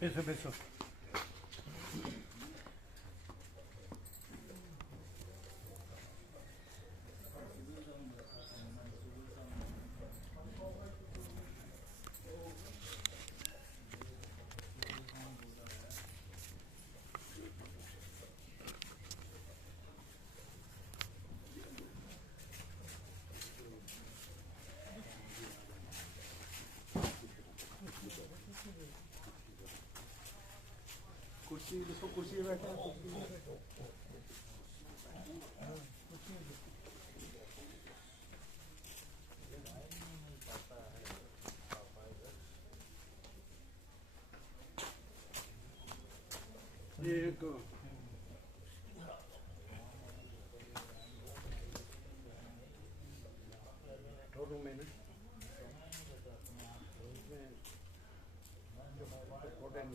બેસો બેસો. कुर्सी देखो, कुर्सी पे बैठा है, कुर्सी पे बैठो। ये एक रूम में ना,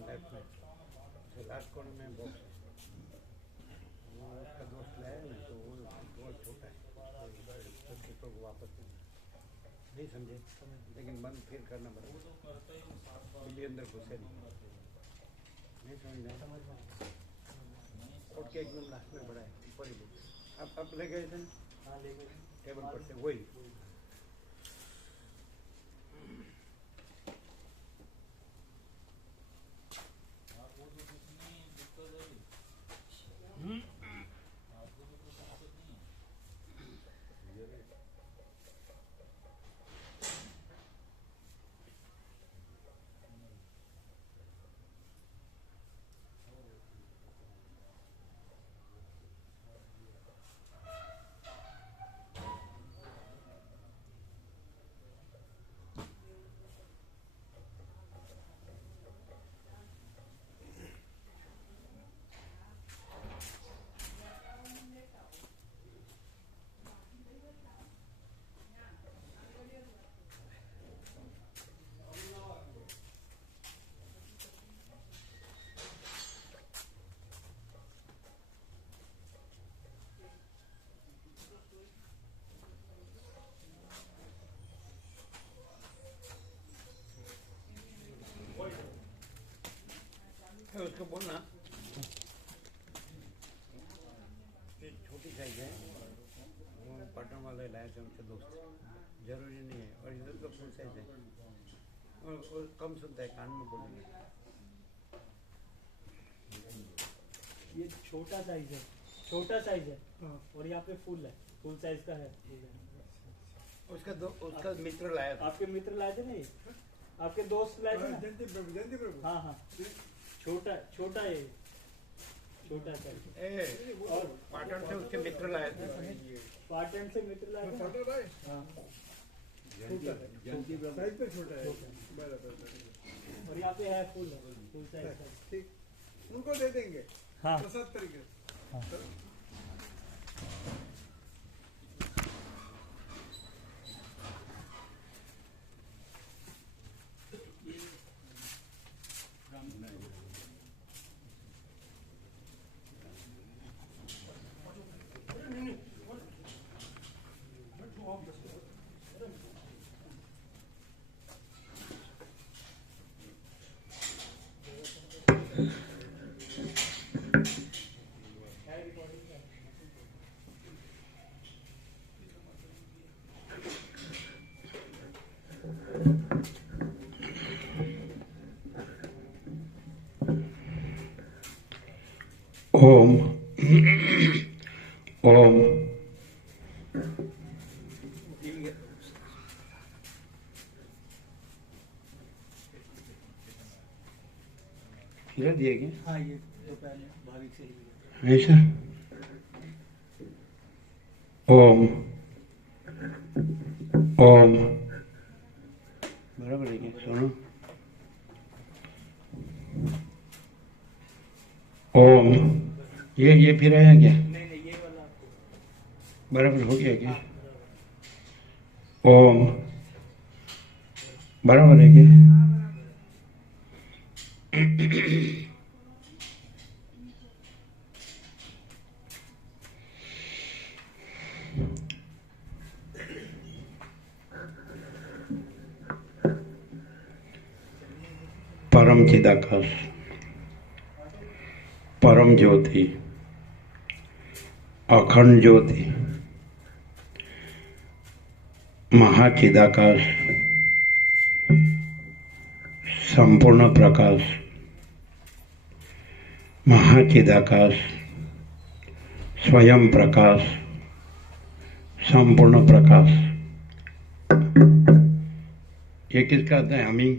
लेफ्ट में लास्ट कॉर्नर में बॉक्स है। वो उसका दोस्त लाया ना, तो वो बहुत छोटा है, तो वापस नहीं समझे, लेकिन बंद फिर करना पड़ेगा, बिल्ली अंदर घुसे नहीं समझ रहे। उठ के एकदम लास्ट में बड़ा है, ऊपर ही अब ले गए थे ना। हाँ ले गए, टेबल पर से वही। उसको बोलना छोटी साइज है, वो पटन वाले लाए थे उनके दोस्त, जरूरी नहीं है। और इधर तो फुल साइज है, और कम सुनता है, कान में बोलेंगे। ये छोटा साइज है, छोटा साइज है। और यहाँ पे फुल है, फुल साइज का है। उसका मित्र लाया था। आपके मित्र लाए थे ना, ये आपके दोस्त लाए थे ना। जयंती प्रभु। हाँ हाँ, छोटा छोटा है, छोटा साइज। और पाटन से उसके मित्र लाए थे। पाटन से मित्र लाए थे। हाँ, छोटा है, साइज पे छोटा है। और यहाँ पे है फुल साइज का। ठीक, उनको दे देंगे। हाँ प्रसाद तरीके। हाँ। ओम ओम खिला दिए क्या? हाँ, ये दोपहर में भाविक से ही ऐसा। ओम ओम बराबर है क्या? सुनो, ओम ये फिर आया क्या? नहीं, ये वाला बराबर हो गया क्या? ओम बराबर है क्या? परम चिदाकाश, परम ज्योति, अखंड ज्योति, महाचिदाकाश, संपूर्ण प्रकाश, महाचिदाकाश, स्वयं प्रकाश, संपूर्ण प्रकाश। ये किसका आता है? हमी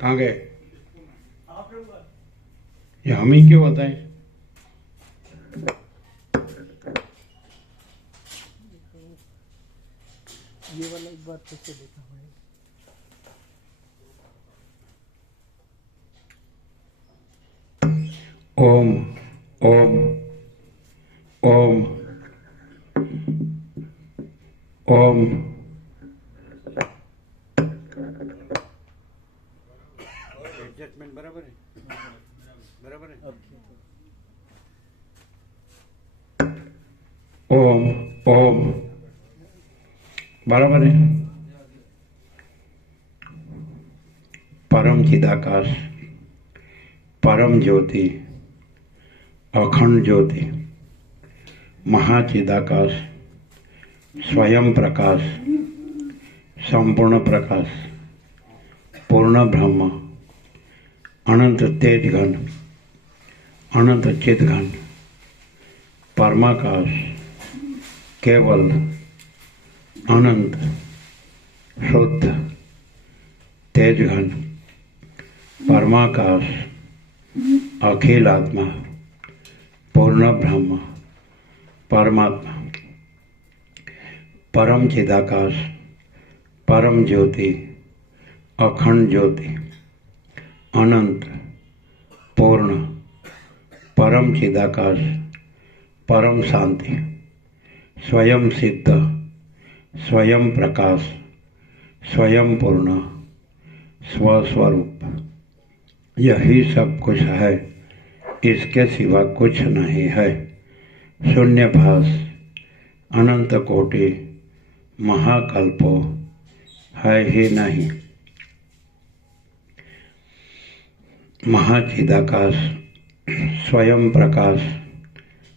कहाँ गए? ये हमी क्यों होता है? ये वाला एक बार फिर से देखा है। ओम ओम ओम ओम। एडजस्टमेंट बराबर है, बराबर है। ओम ओम बराबर है। परम चिदाकाश, परम ज्योति, अखंड ज्योति, महाचिदाकाश, स्वयं प्रकाश, संपूर्ण प्रकाश, पूर्ण ब्रह्म, अनंत तेज घन, अनंत चित घन, परमाकाश, केवल, अनंत, शुद्ध, तेज घन, परमाकाश, अखिल आत्मा, पूर्ण ब्रह्म, परमात्मा, परम चिदाकाश, परम ज्योति, अखंड ज्योति, अनंत, पूर्ण, परम चिदाकाश, परम शांति, स्वयं सिद्ध, स्वयं प्रकाश, स्वयं पूर्ण, स्वस्वरूप। यही सब कुछ है, इसके सिवा कुछ नहीं है। शून्यभास, अनंत कोटि, महाकल्पो है ही नहीं। महाचिदाकाश, स्वयं प्रकाश,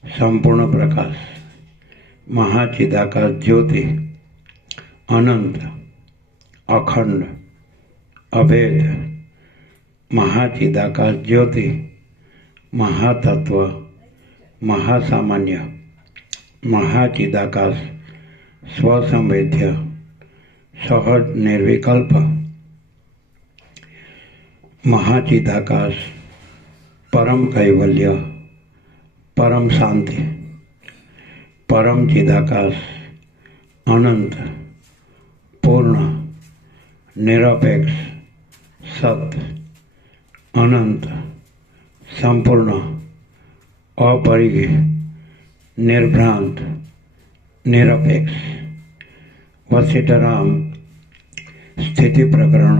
संपूर्ण प्रकाश, महाचिदाकाश ज्योति, अनंत, अखंड, अभेद, महाचिदाकाश ज्योति, महातत्व, महासामान्य, महाचिदाकाश, स्वसंवेद्य, सहज निर्विकल्प, महाचिदाकाश, परम कैवल्य, परम शांति, परम चिदाकाश, अनंत, पूर्ण, निरपेक्ष, सत्य, अनंत, संपूर्ण, अपरिग्रह, निर्भ्रांत, निरपेक्ष। वशिष्ठराम स्थिति प्रकरण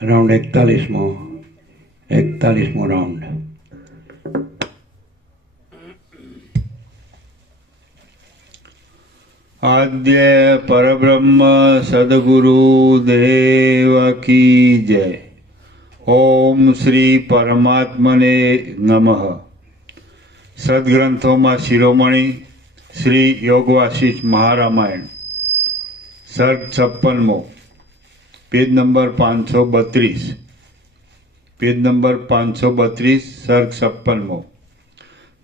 राउंड 41वां राउंड। आद्य परब्रह्म सद्गुरु देव की जय। ओम श्री परमात्मने नमः। सद्ग्रंथों में शिरोमणि श्री योगवासिष्ठ महारामायण सर्ग 56 पेज नंबर 532, पेज नंबर 532 सर्ग 56।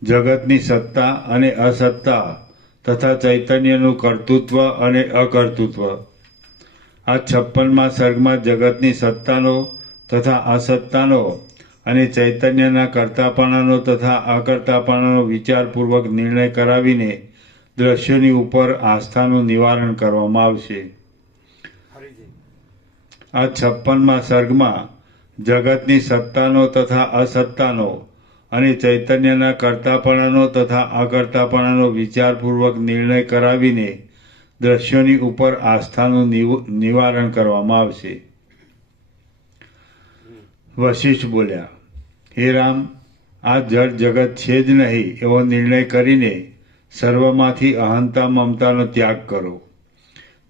जगतनी सत्ता अने असत्ता तथा चैतन्यનું કર્તૃત્વ અને અકર્તૃત્વ। આ 56મા સર્ગમાં જગતની સત્તાનો તથા અસત્તાનો અને ચૈતન્યના કર્તાપણાનો તથા અકર્તાપણાનો વિચારપૂર્વક નિર્ણય કરાવીને દ્રશ્યોની ઉપર આસ્થાનું નિવારણ કરવામાં આવશે। આ 56મા સર્ગમાં જગતની સત્તાનો તથા અસત્તાનો અને ચૈતન્યના કર્તાપણાનો તથા અકર્તાપણાનો વિચારપૂર્વક નિર્ણય કરાવીને દ્રશ્યોની ઉપર આસ્થાનું નિવારણ કરવામાં આવશે। વશિષ્ઠ બોલ્યા, હે રામ, આ જળ જગત છે જ નહીં એવો નિર્ણય કરીને સર્વમાંથી અહંતા મમતાનો ત્યાગ કરો।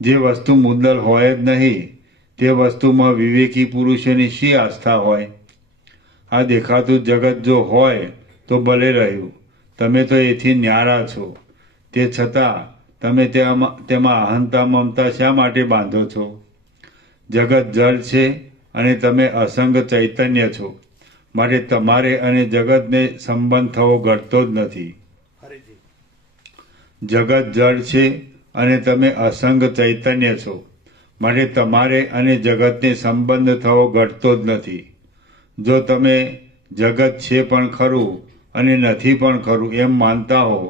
જે વસ્તુ મુદ્દલ હોય જ નહીં તે વસ્તુમાં વિવેકી પુરુષોની શી આસ્થા હોય? આ દેખાતું જગત જો હોય તો ભલે રહ્યું, તમે તો એથી ન્યારા છો. તે છતાં તમે તેમાં અહંતા મમતા શા માટે બાંધો છો? જગત જળ છે અને તમે અસંગ ચૈતન્ય છો, માટે તમારે અને જગતને સંબંધ થવો ઘટતો જ નથી. હરિજી. જગત જળ છે અને તમે અસંગ ચૈતન્ય છો, માટે તમારે અને જગતને સંબંધ થવો ઘટતો જ નથી. જો તમે જગત છે પણ ખરું અને નથી પણ ખરું એમ માનતા હો,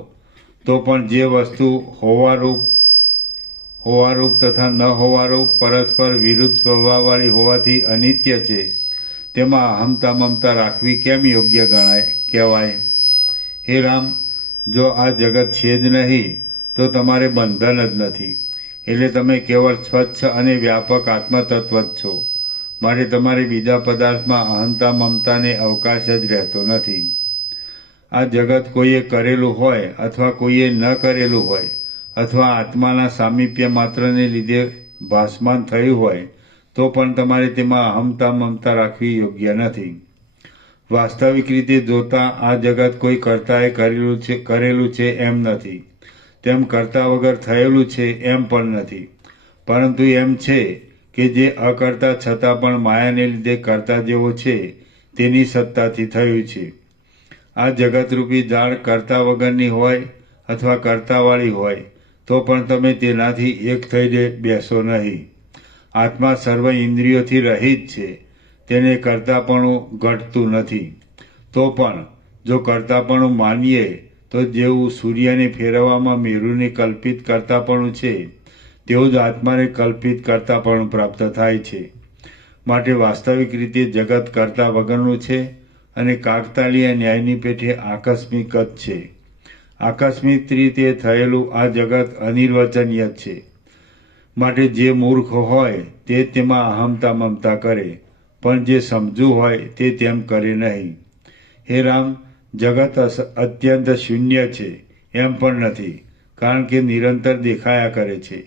તો પણ જે વસ્તુ હોવારૂપ તથા ન હોવારૂપ પરસ્પર વિરુદ્ધ સ્વભાવવાળી હોવાથી અનિત્ય છે, તેમાં અહમતા મમતા રાખવી કેમ યોગ્ય કહેવાય? હે રામ, જો આ જગત છે જ નહીં તો તમારે બંધન જ નથી. એટલે તમે કેવળ સ્વચ્છ અને વ્યાપક આત્મતત્વ જ છો, માટે તમારે બીજા પદાર્થમાં અહંતા મમતાને અવકાશ જ રહેતો નથી. આ જગત કોઈએ કરેલું હોય અથવા કોઈએ ન કરેલું હોય, અથવા આત્માના સામીપ્ય માત્રને લીધે ભાસમાન થયું હોય, તો પણ તમારે તેમાં અહમતા મમતા રાખવી યોગ્ય નથી. વાસ્તવિક રીતે જોતા આ જગત કોઈ કર્તાએ કરેલું છે એમ નથી, તેમ કરતા વગર થયેલું છે એમ પણ નથી, પરંતુ એમ છે કે જે અકર્તા છતાં પણ માયાને લીધે કરતા જેવો છે તેની સત્તાથી થયું છે. આ જગતરૂપી જાળ કરતા વગરની હોય અથવા કરતાવાળી હોય તો પણ તમે તેનાથી એક થઈને બેસો નહીં. આત્મા સર્વ ઇન્દ્રિયોથી રહિત છે, તેને કરતાપણું ઘટતું નથી. તો પણ જો કરતાપણું માનીએ તો જેવું સૂર્યને ફેરવવામાં મેરુને કલ્પિત કરતાપણું છે, તેવું જ આત્માને કલ્પિત કરતાપણું પ્રાપ્ત થાય છે. માટે વાસ્તવિક રીતે જગત કરતા વગરનું છે અને કાકતાળીય ન્યાયની પેઠે આકસ્મિક જ છે. આકસ્મિક રીતે થયેલું આ જગત અનિર્વચનીય છે, માટે જે મૂર્ખ હોય તે તેમાં અહમતા મમતા કરે, પણ જે સમજુ હોય તે તેમ કરે નહીં. હે રામ, જગત અત્યંત શૂન્ય છે એમ પણ નથી, કારણ કે નિરંતર દેખાયા કરે છે.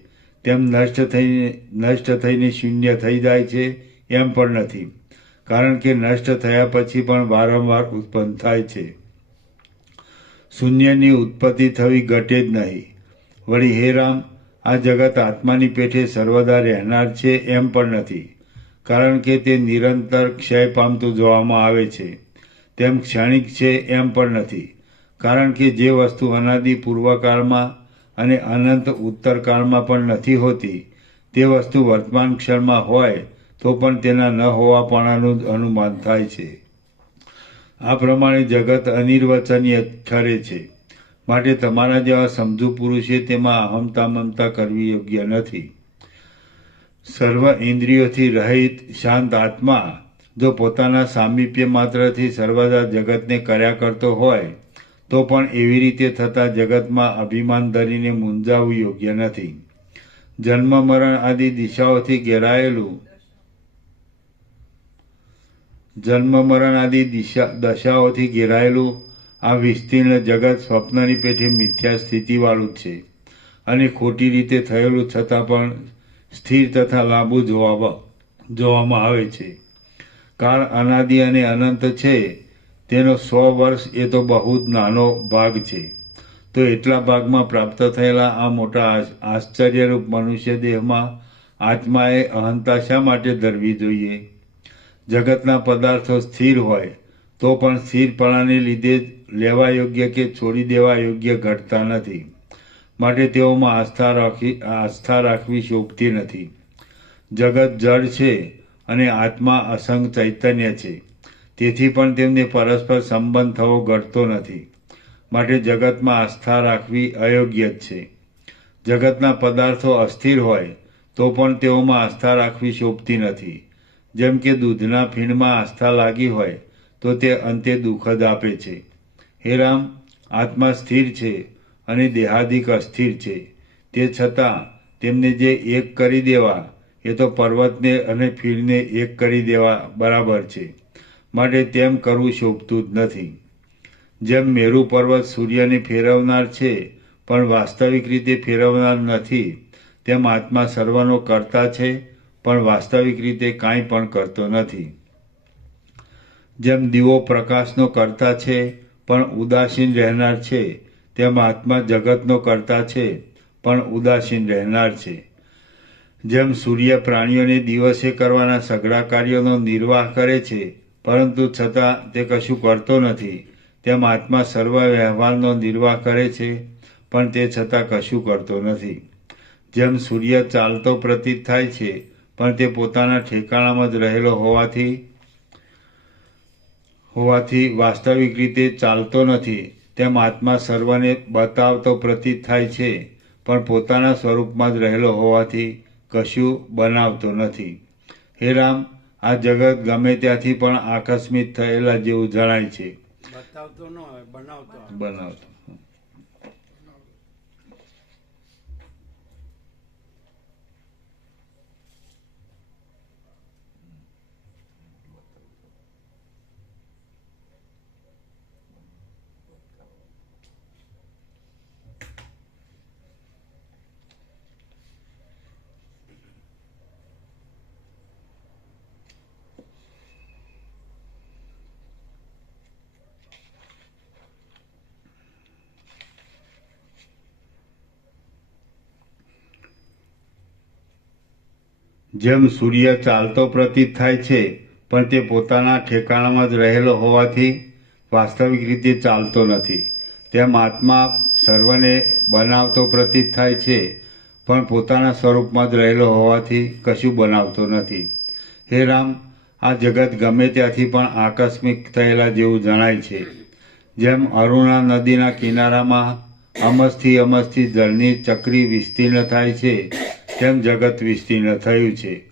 તેમ નષ્ટ થઈને શૂન્ય થઈ જાય છે એમ પણ નથી, કારણ કે નષ્ટ થયા પછી પણ વારંવાર ઉત્પન્ન થાય છે. શૂન્યની ઉત્પત્તિ થવી ઘટે જ નહીં. વળી હે રામ, આ જગત આત્માની પેઠે સર્વદા રહેનાર છે એમ પણ નથી, કારણ કે તે નિરંતર ક્ષય પામતું જોવામાં આવે છે. તેમ ક્ષણિક છે એમ પણ નથી, કારણ કે જે વસ્તુ અનાદિ પૂર્વકાળમાં અને અનંત ઉત્તરકાળમાં પણ નથી હોતી, તે વસ્તુ વર્તમાન ક્ષણમાં હોય તો પણ તેના ન હોવાપણાનું જ અનુમાન થાય છે. આ પ્રમાણે જગત અનિર્વચનીય ઠરે છે, માટે તમારા જેવા સમજુ પુરુષે તેમાં અહમતા મમતા કરવી યોગ્ય નથી. સર્વ ઇન્દ્રિયોથી રહિત શાંત આત્મા જો પોતાના સામીપ્ય માત્રથી સર્વદા જગતને કર્યા કરતો હોય, તો પણ એવી રીતે થતા જગતમાં અભિમાન ધરીને મૂંઝાવવું યોગ્ય નથી. જન્મ મરણ આદિ દિશાઓથી દશાઓથી ઘેરાયેલું આ વિસ્તીર્ણ જગત સ્વપ્નની પેઠે મિથ્યા સ્થિતિવાળું છે અને ખોટી રીતે થયેલું છતાં પણ સ્થિર તથા લાંબુ જોવામાં આવે છે. કાળ અનાદિ અને અનંત છે, તેનો 100 વર્ષ એ તો બહુ જ નાનો ભાગ છે. તો એટલા ભાગમાં પ્રાપ્ત થયેલા આ મોટા આશ્ચર્યરૂપ મનુષ્ય દેહમાં આત્માએ અહંતા શા માટે ધરવી જોઈએ? જગતના પદાર્થો સ્થિર હોય તો પણ સ્થિરપણાને લીધે જ લેવા યોગ્ય કે છોડી દેવા યોગ્ય ઘટતા નથી, માટે તેઓમાં આસ્થા રાખવી શોભતી નથી. જગત જળ છે અને આત્મા અસંગ ચૈતન્ય છે, તેથી પણ તેમને પરસ્પર સંબંધ થવો ઘટતો નથી, માટે જગતમાં આસ્થા રાખવી અયોગ્ય જ છે. જગતના પદાર્થો અસ્થિર હોય તો પણ તેઓમાં આસ્થા રાખવી શોભતી નથી. જેમ કે દૂધના ફીણમાં આસ્થા લાગી હોય તો તે અંતે દુઃખ જ આપે છે. હે રામ, આત્મા સ્થિર છે અને દેહાદિક અસ્થિર છે, તે છતાં તેમને જે એક કરી દેવા એ તો પર્વતને અને ફીણને એક કરી દેવા બરાબર છે, માટે તેમ કરવું શોભતું જ નથી. જેમ મેરુ પર્વત સૂર્યને ફેરવનાર છે પણ વાસ્તવિક રીતે ફેરવનાર નથી, તેમ આત્મા સર્વનો કર્તા છે પણ વાસ્તવિક રીતે કાંઈ પણ કરતો નથી. જેમ દીવો પ્રકાશનો કર્તા છે પણ ઉદાસીન રહેનાર છે, તેમ આત્મા જગતનો કર્તા છે પણ ઉદાસીન રહેનાર છે. જેમ સૂર્ય પ્રાણીઓને દિવસે કરવાના સઘળા કાર્યોનો નિર્વાહ કરે છે પરંતુ છતાં તે કશું કરતો નથી, તેમ આત્મા સર્વ વ્યવહારનો નિર્વાહ કરે છે પણ તે છતાં કશું કરતો નથી. જેમ સૂર્ય ચાલતો પ્રતીત થાય છે પણ તે પોતાના ઠેકાણામાં જ રહેલો હોવાથી વાસ્તવિક રીતે ચાલતો નથી, તેમ આત્મા સર્વને બતાવતો પ્રતીત થાય છે પણ પોતાના સ્વરૂપમાં જ રહેલો હોવાથી કશું બનાવતો નથી. હે રામ, આ જગત ગમે ત્યાંથી પણ આકસ્મિક થયેલા જેવું જણાય છે. બતાવતો ન હોય, બનાવતો. જેમ સૂર્ય ચાલતો પ્રતીત થાય છે પણ તે પોતાના ઠેકાણામાં જ રહેલો હોવાથી વાસ્તવિક રીતે ચાલતો નથી, તેમ આત્મા સર્વને બનાવતો પ્રતીત થાય છે પણ પોતાના સ્વરૂપમાં જ રહેલો હોવાથી કશું બનાવતો નથી. હે રામ, આ જગત ગમે ત્યાંથી પણ આકસ્મિક થયેલા જેવું જણાય છે. જેમ અરુણા નદીના કિનારામાં અમસથી જળની ચક્રી વિસ્તીર્ણ થાય છે, તેમ જગત વિસ્તીર્ણ થયું છે.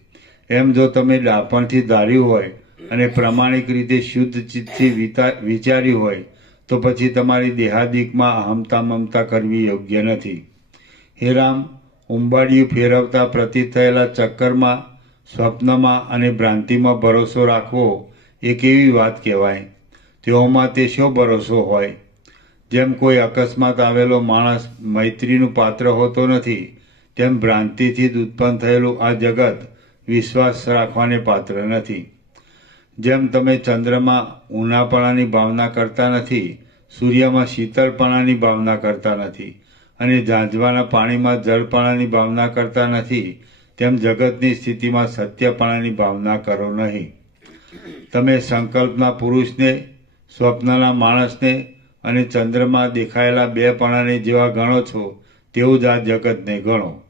એમ જો તમે ડાપણથી ધાર્યું હોય અને પ્રમાણિક રીતે શુદ્ધ ચિત્તથી વિચાર્યું હોય તો પછી તમારી દેહાદિકમાં અહમતા મમતા કરવી યોગ્ય નથી. હે રામ, ઉંબાડિયું ફેરવતા પ્રતીત થયેલા ચક્કરમાં, સ્વપ્નમાં અને ભ્રાંતિમાં ભરોસો રાખવો એ કેવી વાત કહેવાય? તેઓમાં તે શો ભરોસો હોય? જેમ કોઈ અકસ્માત આવેલો માણસ મૈત્રીનું પાત્ર હોતો નથી, તેમ ભ્રાંતિથી જ ઉત્પન્ન થયેલું આ જગત વિશ્વાસ રાખવાને પાત્ર નથી. જેમ તમે ચંદ્રમાં ઊનાપણાની ભાવના કરતા નથી, સૂર્યમાં શીતળપણાની ભાવના કરતા નથી અને ઝાંઝવાના પાણીમાં જળપણાની ભાવના કરતા નથી, તેમ જગતની સ્થિતિમાં સત્યપણાની ભાવના કરો નહીં. તમે સંકલ્પના પુરુષને, સ્વપ્નના માણસને અને ચંદ્રમાં દેખાયેલા બે પણાને જેવા ગણો છો તેવું જ આ જગતને ગણો.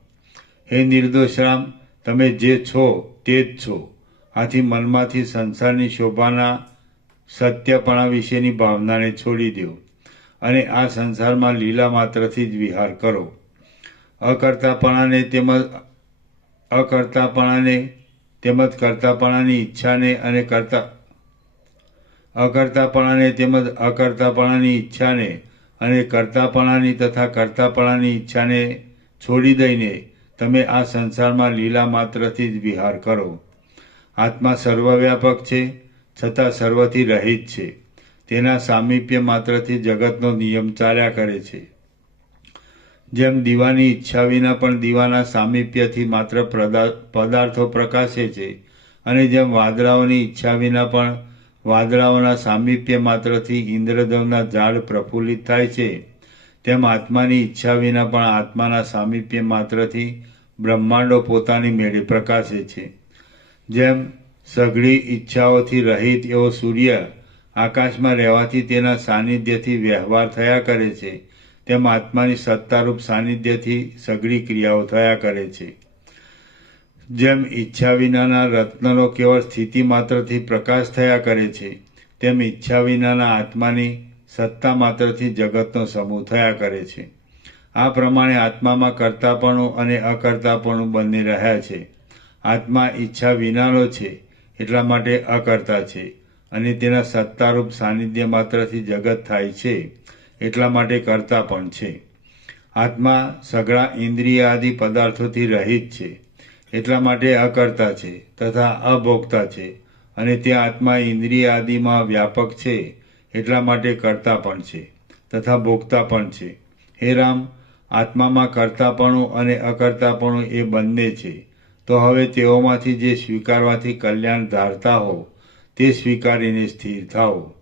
હે નિર્દોષ રામ, તમે જે છો તે જ છો. આથી મનમાંથી સંસારની શોભાના સત્યપણા વિશેની ભાવનાને છોડી દો અને આ સંસારમાં લીલા માત્રથી જ વિહાર કરો. અકર્તાપણાને તેમજ અકર્તાપણાની ઈચ્છાને અને કર્તાપણાની તથા કર્તાપણાની ઈચ્છાને છોડી દઈને તમે આ સંસારમાં લીલા માત્રથી જ વિહાર કરો. આત્મા સર્વવ્યાપક છે છતાં સર્વથી રહિત છે. તેના સામીપ્ય માત્રથી જગતનો નિયમ ચાલ્યા કરે છે. જેમ દીવાની ઈચ્છા વિના પણ દીવાના સામીપ્યથી માત્ર પદાર્થો પ્રકાશે છે અને જેમ વાદળાઓની ઈચ્છા વિના પણ વાદળાઓના સામીપ્ય માત્રથી ઇન્દ્રધવના ઝાડ પ્રફુલ્લિત થાય છે, તેમ આત્માની ઈચ્છા વિના પણ આત્માના સામીપ્ય માત્રથી બ્રહ્માંડો પોતાની મેળે પ્રકાશે છે. જેમ સઘળી ઈચ્છાઓથી રહિત એવો સૂર્ય આકાશમાં રહેવાથી તેના સાનિધ્યથી વ્યવહાર થયા કરે છે, તેમ આત્માની સત્તારૂપ સાનિધ્યથી સઘળી ક્રિયાઓ થયા કરે છે. જેમ ઈચ્છા વિનાના રત્નનો કેવળ સ્થિતિ માત્રથી પ્રકાશ થયા કરે છે, તેમ ઈચ્છા વિનાના આત્માની સત્તા માત્રથી જગતનો સમૂહ થયા કરે છે. આ પ્રમાણે આત્મામાં કર્તાપણું અને અકર્તાપણું બંને રહ્યા છે. આત્મા ઈચ્છા વિનાનો છે એટલા માટે અકર્તા છે અને તેના સત્તારૂપ સાનિધ્ય માત્રથી જગત થાય છે એટલા માટે કર્તા પણ છે. આત્મા સઘળા ઇન્દ્રિય આદિ પદાર્થોથી રહિત છે એટલા માટે અકર્તા છે તથા અભોગતા છે અને તે આત્મા ઇન્દ્રિય આદિમાં વ્યાપક છે એટલા માટે કર્તા પણ છે તથા ભોગતા પણ છે. હે રામ, આત્મામાં કર્તાપણું અને અકર્તાપણું એ બંને છે તો હવે તેઓમાંથી જે સ્વીકારવાથી કલ્યાણ ધારતા હો તે સ્વીકારીને સ્થિર થાઓ.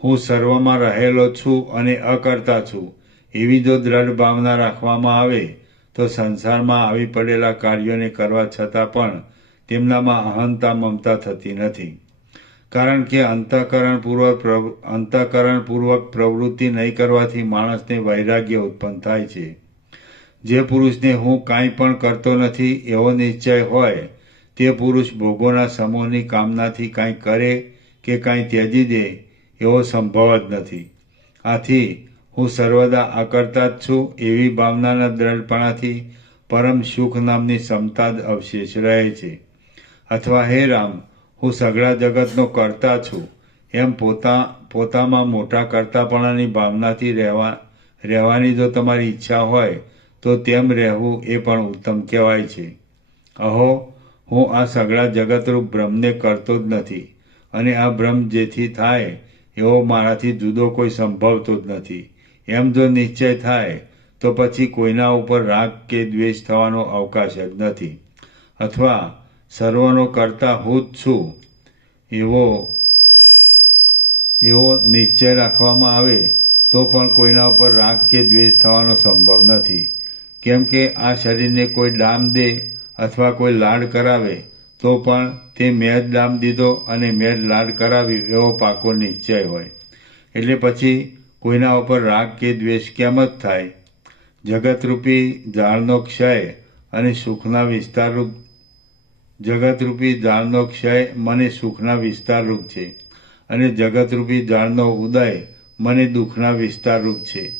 હું સર્વમાં રહેલો છું અને અકર્તા છું એવી જો દ્રઢ ભાવના રાખવામાં આવે તો સંસારમાં આવી પડેલા કાર્યોને કરવા છતાં પણ તેમનામાં અહંતા મમતા થતી નથી. કારણ કે અંતઃકરણપૂર્વક પ્રવૃત્તિ નહીં કરવાથી માણસને વૈરાગ્ય ઉત્પન્ન થાય છે. જે પુરુષને હું કાંઈ પણ કરતો નથી એવો નિશ્ચય હોય તે પુરુષ ભોગોના સમૂહની કામનાથી કાંઈ કરે કે કાંઈ ત્યજી દે એવો સંભવ જ નથી. આથી હું સર્વદા અકર્તા જ છું એવી ભાવનાના દ્રઢપણાથી પરમ સુખ નામની ક્ષમતા જ અવશેષ રહે છે. અથવા હે રામ, હું સઘળા જગતનો કર્તા છું એમ પોતામાં મોટા કર્તાપણાની ભાવનાથી રહેવાની જો તમારી ઈચ્છા હોય તો તેમ રહેવું એ પણ ઉત્તમ કહેવાય છે. અહો, હું આ સઘળા જગતરૂપ બ્રહ્મને કરતો જ નથી અને આ બ્રહ્મ જેથી થાય એવો મારાથી જુદો કોઈ સંભવતો જ નથી એમ જો નિશ્ચય થાય તો પછી કોઈના ઉપર રાગ કે દ્વેષ થવાનો અવકાશ જ નથી. અથવા સર્વનો કરતા હું જ છું એવો નિશ્ચય રાખવામાં આવે તો પણ કોઈના ઉપર રાગ કે દ્વેષ થવાનો સંભવ નથી. કેમ કે આ શરીરને કોઈ ડામ દે અથવા કોઈ લાડ કરાવે તો પણ તે મેં જ ડામ દીધો અને મેં જ લાડ કરાવ્યું એવો પાકો નિશ્ચય હોય. એટલે પછી કોઈના ઉપર રાગ કે દ્વેષ કેમ જ થાય? જગતરૂપી ઝાડનો ક્ષય અને સુખના વિસ્તારરૂપ મને સુખના વિસ્તારરૂપ છે અને જગતરૂપી ઝાડનો ઉદય મને દુઃખના વિસ્તારરૂપ છે.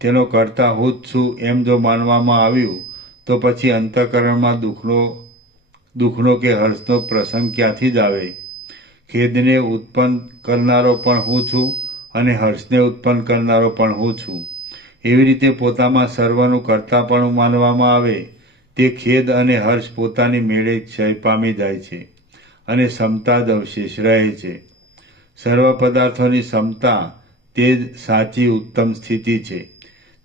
તેનો કરતા હું જ છું એમ જો માનવામાં આવ્યું તો પછી અંતઃકરણમાં દુઃખનો કે હર્ષનો પ્રસંગ ક્યાંથી જ આવે? ખેદને ઉત્પન્ન કરનારો પણ હું છું અને હર્ષને ઉત્પન્ન કરનારો પણ હું છું. એવી રીતે પોતામાં સર્વનું કર્તાપણું માનવામાં આવે તે ખેદ અને હર્ષ પોતાની મેળે ક્ષય પામી જાય છે અને ક્ષમતા જ અવશેષ રહે છે. સર્વ પદાર્થોની ક્ષમતા તે જ સાચી ઉત્તમ સ્થિતિ છે.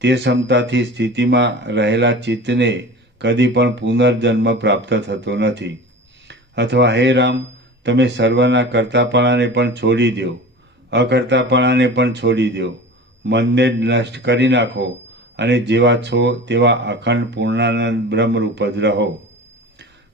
તે ક્ષમતાથી સ્થિતિમાં રહેલા ચિત્તને કદી પણ પુનર્જન્મ પ્રાપ્ત થતો નથી. અથવા હે રામ, તમે સર્વના કર્તાપણાને પણ છોડી દો, અકર્તાપણાને પણ છોડી દો, મનને જ નષ્ટ કરી નાખો અને જેવા છો તેવા અખંડ પૂર્ણાનંદ બ્રહ્મરૂપ જ રહો.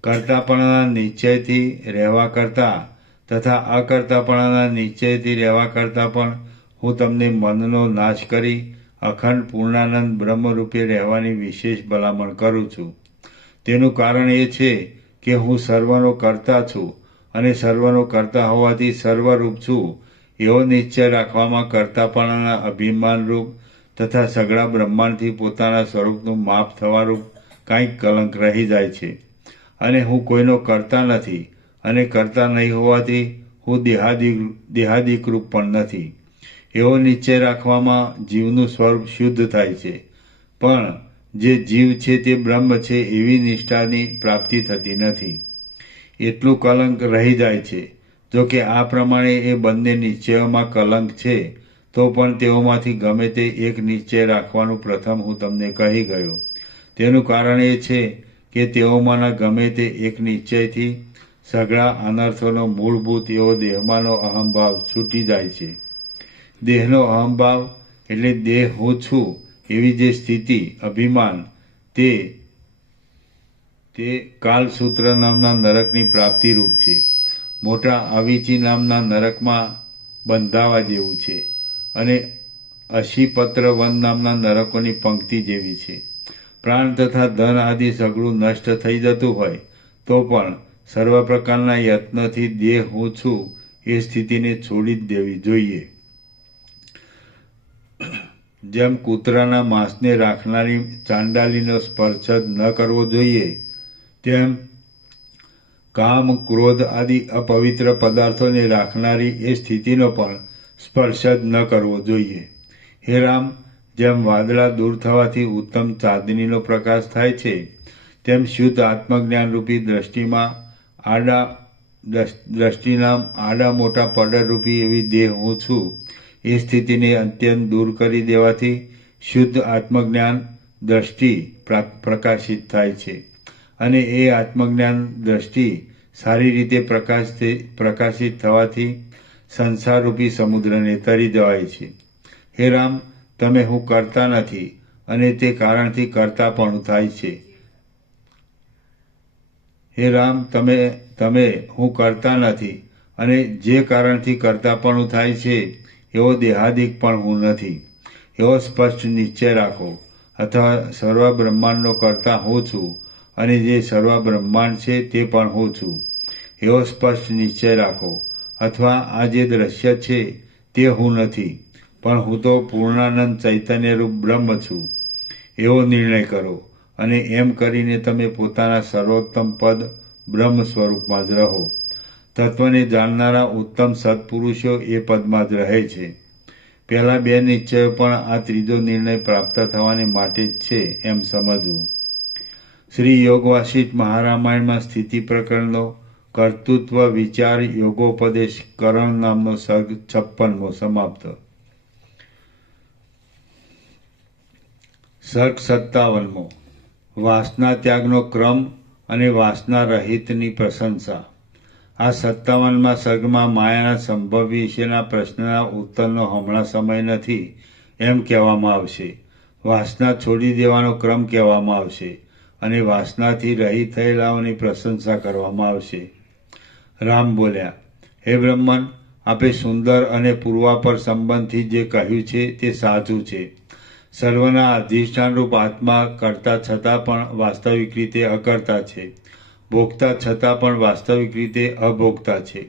કર્તાપણાના નિશ્ચયથી રહેવા કરતાં તથા અકર્તાપણાના નિશ્ચયથી રહેવા કરતાં પણ હું તમને મનનો નાશ કરી અખંડ પૂર્ણાનંદ બ્રહ્મરૂપે રહેવાની વિશેષ ભલામણ કરું છું. તેનું કારણ એ છે કે હું સર્વનો કર્તા છું અને સર્વનો કર્તા હોવાથી સર્વરૂપ છું એવો નિશ્ચય રાખવામાં કર્તાપણાના અભિમાનરૂપ તથા સઘળા બ્રહ્માંડથી પોતાના સ્વરૂપનું માપ થવારૂપ કાંઈક કલંક રહી જાય છે. અને હું કોઈનો કરતા નથી અને કરતા નહીં હોવાથી હું દેહાદિકરૂપ પણ નથી એવો નિશ્ચય રાખવામાં જીવનું સ્વરૂપ શુદ્ધ થાય છે. પણ જે જીવ છે તે બ્રહ્મ છે એવી નિષ્ઠાની પ્રાપ્તિ થતી નથી. એટલું કલંક રહી જાય છે. જો કે આ પ્રમાણે એ બંને નિશ્ચયોમાં કલંક છે તો પણ તેઓમાંથી ગમે તે એક નિશ્ચય રાખવાનું પ્રથમ હું તમને કહી ગયો. તેનું કારણ એ છે કે તેઓમાંના ગમે તે એક નિશ્ચયથી સઘળા અનર્થોનો મૂળભૂત એવો દેહમાંનો અહંભાવ છૂટી જાય છે. દેહનો અહંભાવ એટલે દેહ હું છું એવી જે સ્થિતિ, અભિમાન, તે કાલસૂત્ર નામના નરકની પ્રાપ્તિરૂપ છે. મોટા અવિચી નામના નરકમાં બંધાવા જેવું છે અને અશીપત્ર વન નામના નરકોની પંક્તિ જેવી છે. પ્રાણ તથા ધન આદિ સઘળું નષ્ટ થઈ જતું હોય તો પણ સર્વ પ્રકારના યત્નથી દેહ હું છું એ સ્થિતિને છોડી જ દેવી જોઈએ. જેમ કૂતરાના માંસને રાખનારી ચાંડાલીનો સ્પર્શ જ ન કરવો જોઈએ તેમ કામ, ક્રોધ આદિ અપવિત્ર પદાર્થોને રાખનારી એ સ્થિતિનો પણ સ્પર્શ જ ન કરવો જોઈએ. હે રામ, જેમ વાદળા દૂર થવાથી ઉત્તમ ચાંદનીનો પ્રકાશ થાય છે તેમ શુદ્ધ આત્મજ્ઞાનરૂપી દ્રષ્ટિના આડા મોટા પડરૂપી એવી દેહ હું છું એ સ્થિતિને અત્યંત દૂર કરી દેવાથી શુદ્ધ આત્મજ્ઞાન દ્રષ્ટિ પ્રકાશિત થાય છે અને એ આત્મજ્ઞાન દ્રષ્ટિ સારી રીતે પ્રકાશિત થવાથી સંસારરૂપી સમુદ્રને તરી જવાય છે. હે રામ, તમે હું કરતા નથી અને તે કારણથી કરતાપણું થાય છે. હે રામ, તમે હું કરતા નથી અને જે કારણથી કરતાપણું થાય છે એવો દેહાદિક પણ હું નથી એવો સ્પષ્ટ નિશ્ચય રાખો. અથવા સર્વ બ્રહ્માંડનો કરતા હું છું અને જે સર્વ બ્રહ્માંડ છે તે પણ હું છું એવો સ્પષ્ટ નિશ્ચય રાખો. અથવા આ જે દ્રશ્ય છે તે હું નથી, પણ હું તો પૂર્ણાનંદ ચૈતન્યરૂપ બ્રહ્મ છું એવો નિર્ણય કરો અને એમ કરીને તમે પોતાના સર્વોત્તમ પદ બ્રહ્મ સ્વરૂપમાં જ રહો. તત્વને જાણનારા ઉત્તમ સત્પુરુષો એ પદમાં જ રહે છે. પહેલા બે નિશ્ચયો પણ આ ત્રીજો નિર્ણય પ્રાપ્ત થવાને માટે જ છે એમ સમજવું. શ્રી યોગ વાસિષ્ઠ મહારામાયણમાં સ્થિતિ પ્રકરણનો કર્તૃત્વ વિચાર યોગોપદેશ કરણ નામનો સર્ગ 56મો સમાપ્ત. સર્ગ 57મો વાસના ત્યાગનો ક્રમ અને વાસના રહિતની પ્રશંસા. આ 57મા સર્ગમાં માયાના સંભવ વિશેના પ્રશ્નના ઉત્તરનો હમણાં સમય નથી એમ કહેવામાં આવશે. વાસના છોડી દેવાનો ક્રમ કહેવામાં આવશે અને વાસનાથી રહિત થયેલાઓની પ્રશંસા કરવામાં આવશે. રામ બોલ્યા, હે બ્રહ્મન, આપે સુંદર અને પૂર્વાપર સંબંધથી જે કહ્યું છે તે સાચું છે. સર્વના અધિષ્ઠાનરૂપ આત્મા કરતા છતાં પણ વાસ્તવિક રીતે અકર્તા છે, ભોગતા છતાં પણ વાસ્તવિક રીતે અભોગતા છે.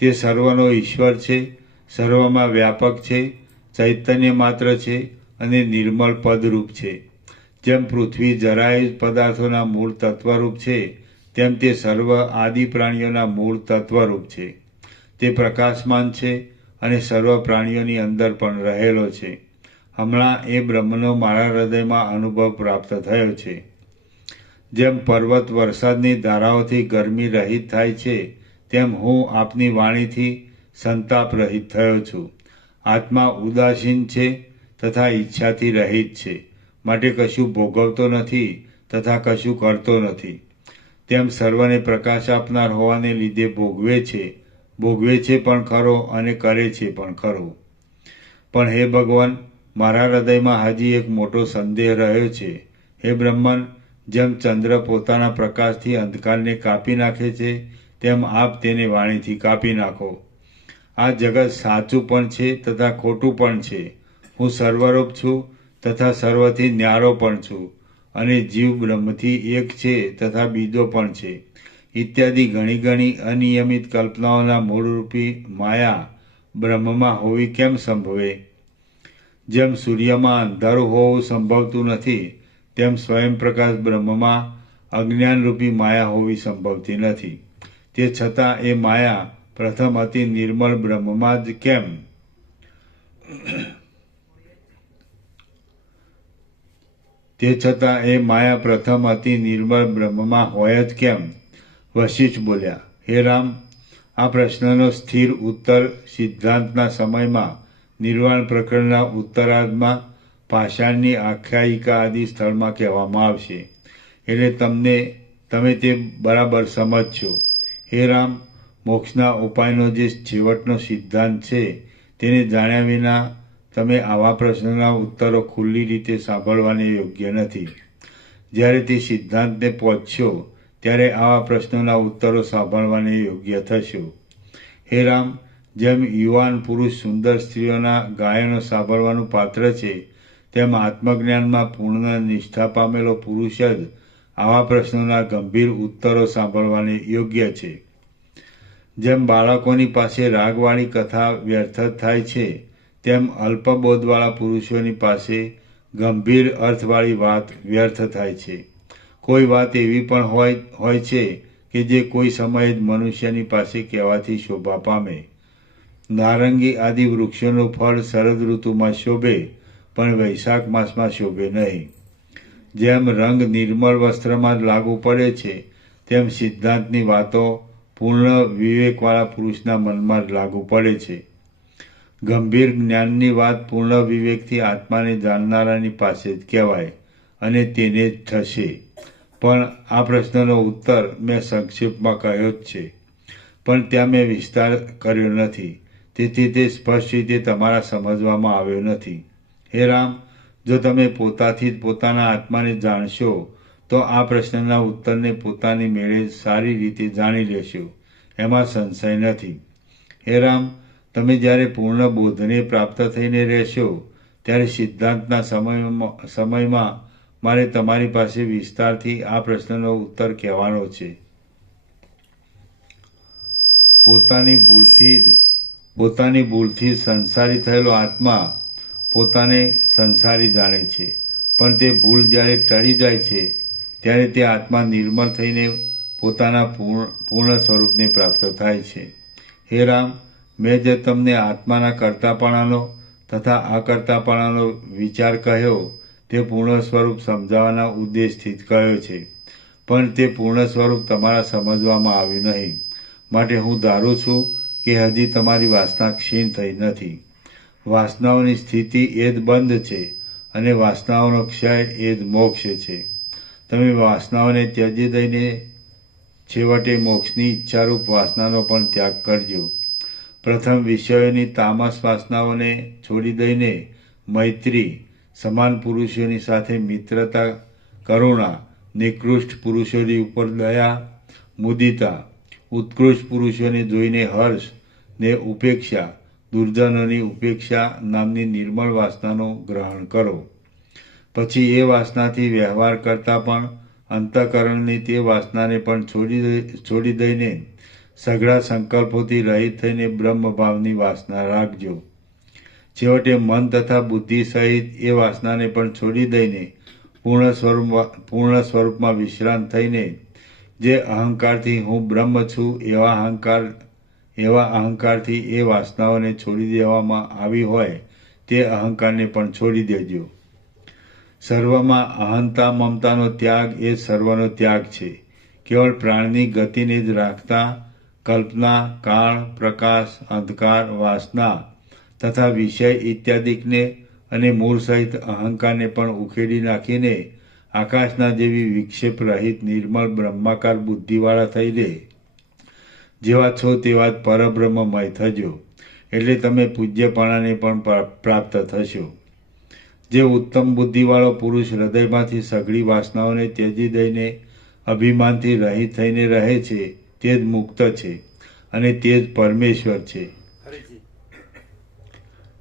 તે સર્વનો ઈશ્વર છે, સર્વમાં વ્યાપક છે, ચૈતન્ય માત્ર છે અને નિર્મળ પદરૂપ છે. જેમ પૃથ્વી જરાયુજ પદાર્થોના મૂળ તત્વરૂપ છે તેમ તે સર્વ આદિ પ્રાણીઓના મૂળ તત્વરૂપ છે. તે પ્રકાશમાન છે અને સર્વ પ્રાણીઓની અંદર પણ રહેલો છે. હમણાં એ બ્રહ્મનો મારા હૃદયમાં અનુભવ પ્રાપ્ત થયો છે. જેમ પર્વત વરસાદની ધારાઓથી ગરમી રહિત થાય છે તેમ હું આપની વાણીથી સંતાપ રહિત થયો છું. આત્મા ઉદાસીન છે તથા ઈચ્છાથી રહિત છે, માટે કશું ભોગવતો નથી તથા કશું કરતો નથી. તેમ સર્વને પ્રકાશ આપનાર હોવાને લીધે ભોગવે છે પણ ખરો અને કરે છે પણ ખરો. પણ હે ભગવાન, મારા હૃદયમાં હજી એક મોટો સંદેહ રહ્યો છે. હે બ્રહ્મન, જેમ ચંદ્ર પોતાના પ્રકાશથી અંધકારને કાપી નાખે છે તેમ આપ તેને વાણીથી કાપી નાખો. આ જગત સાચું પણ છે તથા ખોટું પણ છે. હું સર્વરૂપ છું તથા સર્વથી ન્યારો પણ છું અને જીવ બ્રહ્મથી એક છે તથા બીજો પણ છે ઇત્યાદિ ઘણી ઘણી અનિયમિત કલ્પનાઓના મૂળરૂપી માયા બ્રહ્મમાં હોવી કેમ સંભવે? જેમ સૂર્યમાં અંધારું હોવું સંભવતું નથી તેમ સ્વયં પ્રકાશ બ્રહ્મમાં અજ્ઞાનરૂપી માયા હોવી સંભવતી નથી. તે છતાં એ માયા પ્રથમ અતિ નિર્મળ બ્રહ્મમાં જ કેમ? તે છતાં એ માયા પ્રથમ અતિ નિર્મળ બ્રહ્મમાં હોય જ કેમ? વશિષ્ઠ બોલ્યા, હે રામ, આ પ્રશ્નનો સ્થિર ઉત્તર સિદ્ધાંતના સમયમાં નિર્વાણ પ્રકરણના ઉત્તરાર્ધમાં પાષાણની આખ્યાયિકા આદિ સ્થળમાં કહેવામાં આવશે. એટલે તમે તે બરાબર સમજશો. હે રામ, મોક્ષના ઉપાયનો જે છેવટનો સિદ્ધાંત છે તેને જાણ્યા વિના તમે આવા પ્રશ્નોના ઉત્તરો ખુલ્લી રીતે સાંભળવાને યોગ્ય નથી. જ્યારે તે સિદ્ધાંતને પહોંચશો ત્યારે આવા પ્રશ્નોના ઉત્તરો સાંભળવાને યોગ્ય થશો. હે રામ, જેમ યુવાન પુરુષ સુંદર સ્ત્રીઓના ગાયનો સાંભળવાનું પાત્ર છે તેમ આત્મજ્ઞાનમાં પૂર્ણ નિષ્ઠા પામેલો પુરુષ જ આવા પ્રશ્નોના ગંભીર ઉત્તરો સાંભળવાને યોગ્ય છે. જેમ બાળકોની પાસે રાગવાળી કથા વ્યર્થ થાય છે તેમ અલ્પબોધવાળા પુરુષોની પાસે ગંભીર અર્થવાળી વાત વ્યર્થ થાય છે. કોઈ વાત એવી પણ હોય છે કે જે કોઈ સમયે જ મનુષ્યની પાસે કહેવાથી શોભા પામે. નારંગી આદિ વૃક્ષોનું ફળ શરદ ઋતુમાં શોભે પણ વૈશાખ માસમાં શોભે નહીં. જેમ રંગ નિર્મળ વસ્ત્રમાં જ લાગુ પડે છે તેમ સિદ્ધાંતની વાતો પૂર્ણ વિવેકવાળા પુરુષના મનમાં જ લાગુ પડે છે. ગંભીર જ્ઞાનની વાત પૂર્ણ વિવેકથી આત્માને જાણનારાની પાસે જ કહેવાય અને તેને જ થશે. પણ આ પ્રશ્નનો ઉત્તર મેં સંક્ષેપમાં કહ્યો જ છે, પણ ત્યાં મેં વિસ્તાર કર્યો નથી, તેથી તે સ્પષ્ટ રીતે તમારા સમજવામાં આવ્યો નથી. હે રામ, જો તમે પોતાથી જ પોતાના આત્માને જાણશો તો આ પ્રશ્નના ઉત્તરને પોતાની મેળે સારી રીતે જાણી લેશો, એમાં સંશય નથી. હે રામ, તમે જ્યારે પૂર્ણ બોધને પ્રાપ્ત થઈને રહેશો ત્યારે સિદ્ધાંતના સમયમાં મારે તમારી પાસે વિસ્તારથી આ પ્રશ્નનો ઉત્તર કહેવાનો છે. પોતાની ભૂલથી સંસારી થયેલો આત્મા પોતાને સંસારી જાણે છે, પણ તે ભૂલ જ્યારે ટળી જાય છે ત્યારે તે આત્મા નિર્મળ થઈને પોતાના પૂર્ણ સ્વરૂપને પ્રાપ્ત થાય છે. હે રામ, મેં જે તમને આત્માના કર્તાપણાનો તથા અકર્તાપણાનો વિચાર કહ્યો તે પૂર્ણ સ્વરૂપ સમજાવવાના ઉદ્દેશથી જ કહ્યો છે, પણ તે પૂર્ણ સ્વરૂપ તમારા સમજવામાં આવ્યું નહીં. માટે હું ધારું છું કે હજી તમારી વાસના ક્ષીણ થઈ નથી. વાસનાઓની સ્થિતિ એ જ બંધ છે અને વાસનાઓનો ક્ષય એ જ મોક્ષ છે. તમે વાસનાઓને ત્યજી દઈને છેવટે મોક્ષની ઈચ્છારૂપ વાસનાનો પણ ત્યાગ કરજો. પ્રથમ વિષયોની તામસ વાસનાઓને છોડી દઈને મૈત્રી, સમાન પુરુષોની સાથે મિત્રતા, કરુણા, નિકૃષ્ટ પુરુષોની ઉપર દયા, મુદિતા, ઉત્કૃષ્ટ પુરુષોને જોઈને હર્ષ ને ઉપેક્ષા, દુર્જનોની ઉપેક્ષા નામની નિર્મળ વાસનાનું ગ્રહણ કરો. પછી એ વાસનાથી વ્યવહાર કરતા પણ અંતઃકરણની તે વાસનાને પણ છોડી દઈને સઘળા સંકલ્પોથી રહિત થઈને બ્રહ્મભાવની વાસના રાખજો. છેવટે મન તથા બુદ્ધિ સહિત એ વાસનાને પણ છોડી દઈને પૂર્ણ સ્વરૂપમાં વિશ્રાંત થઈને જે અહંકારથી હું બ્રહ્મ છું એવા અહંકારથી એ વાસનાઓને છોડી દેવામાં આવી હોય તે અહંકારને પણ છોડી દેજો. સર્વમાં અહંતા મમતાનો ત્યાગ એ સર્વનો ત્યાગ છે. કેવળ પ્રાણની ગતિને જ રાખતા કલ્પના, કાળ, પ્રકાશ, અંધકાર, વાસના તથા વિષય ઇત્યાદિકને અને મૂળ સહિત અહંકારને પણ ઉખેડી નાખીને આકાશના જેવી વિક્ષેપ રહિત નિર્મળ બ્રહ્માકાર બુદ્ધિવાળા થઈને જેવા છો તેવા જ પરબ્રહ્મમય થજો, એટલે તમે પૂજ્યપણાને પણ પ્રાપ્ત થશો. જે ઉત્તમ બુદ્ધિવાળો પુરુષ હૃદયમાંથી સઘળી વાસનાઓને ત્યજી દઈને અભિમાનથી રહિત થઈને રહે છે તે જ મુક્ત છે અને તે જ પરમેશ્વર છે.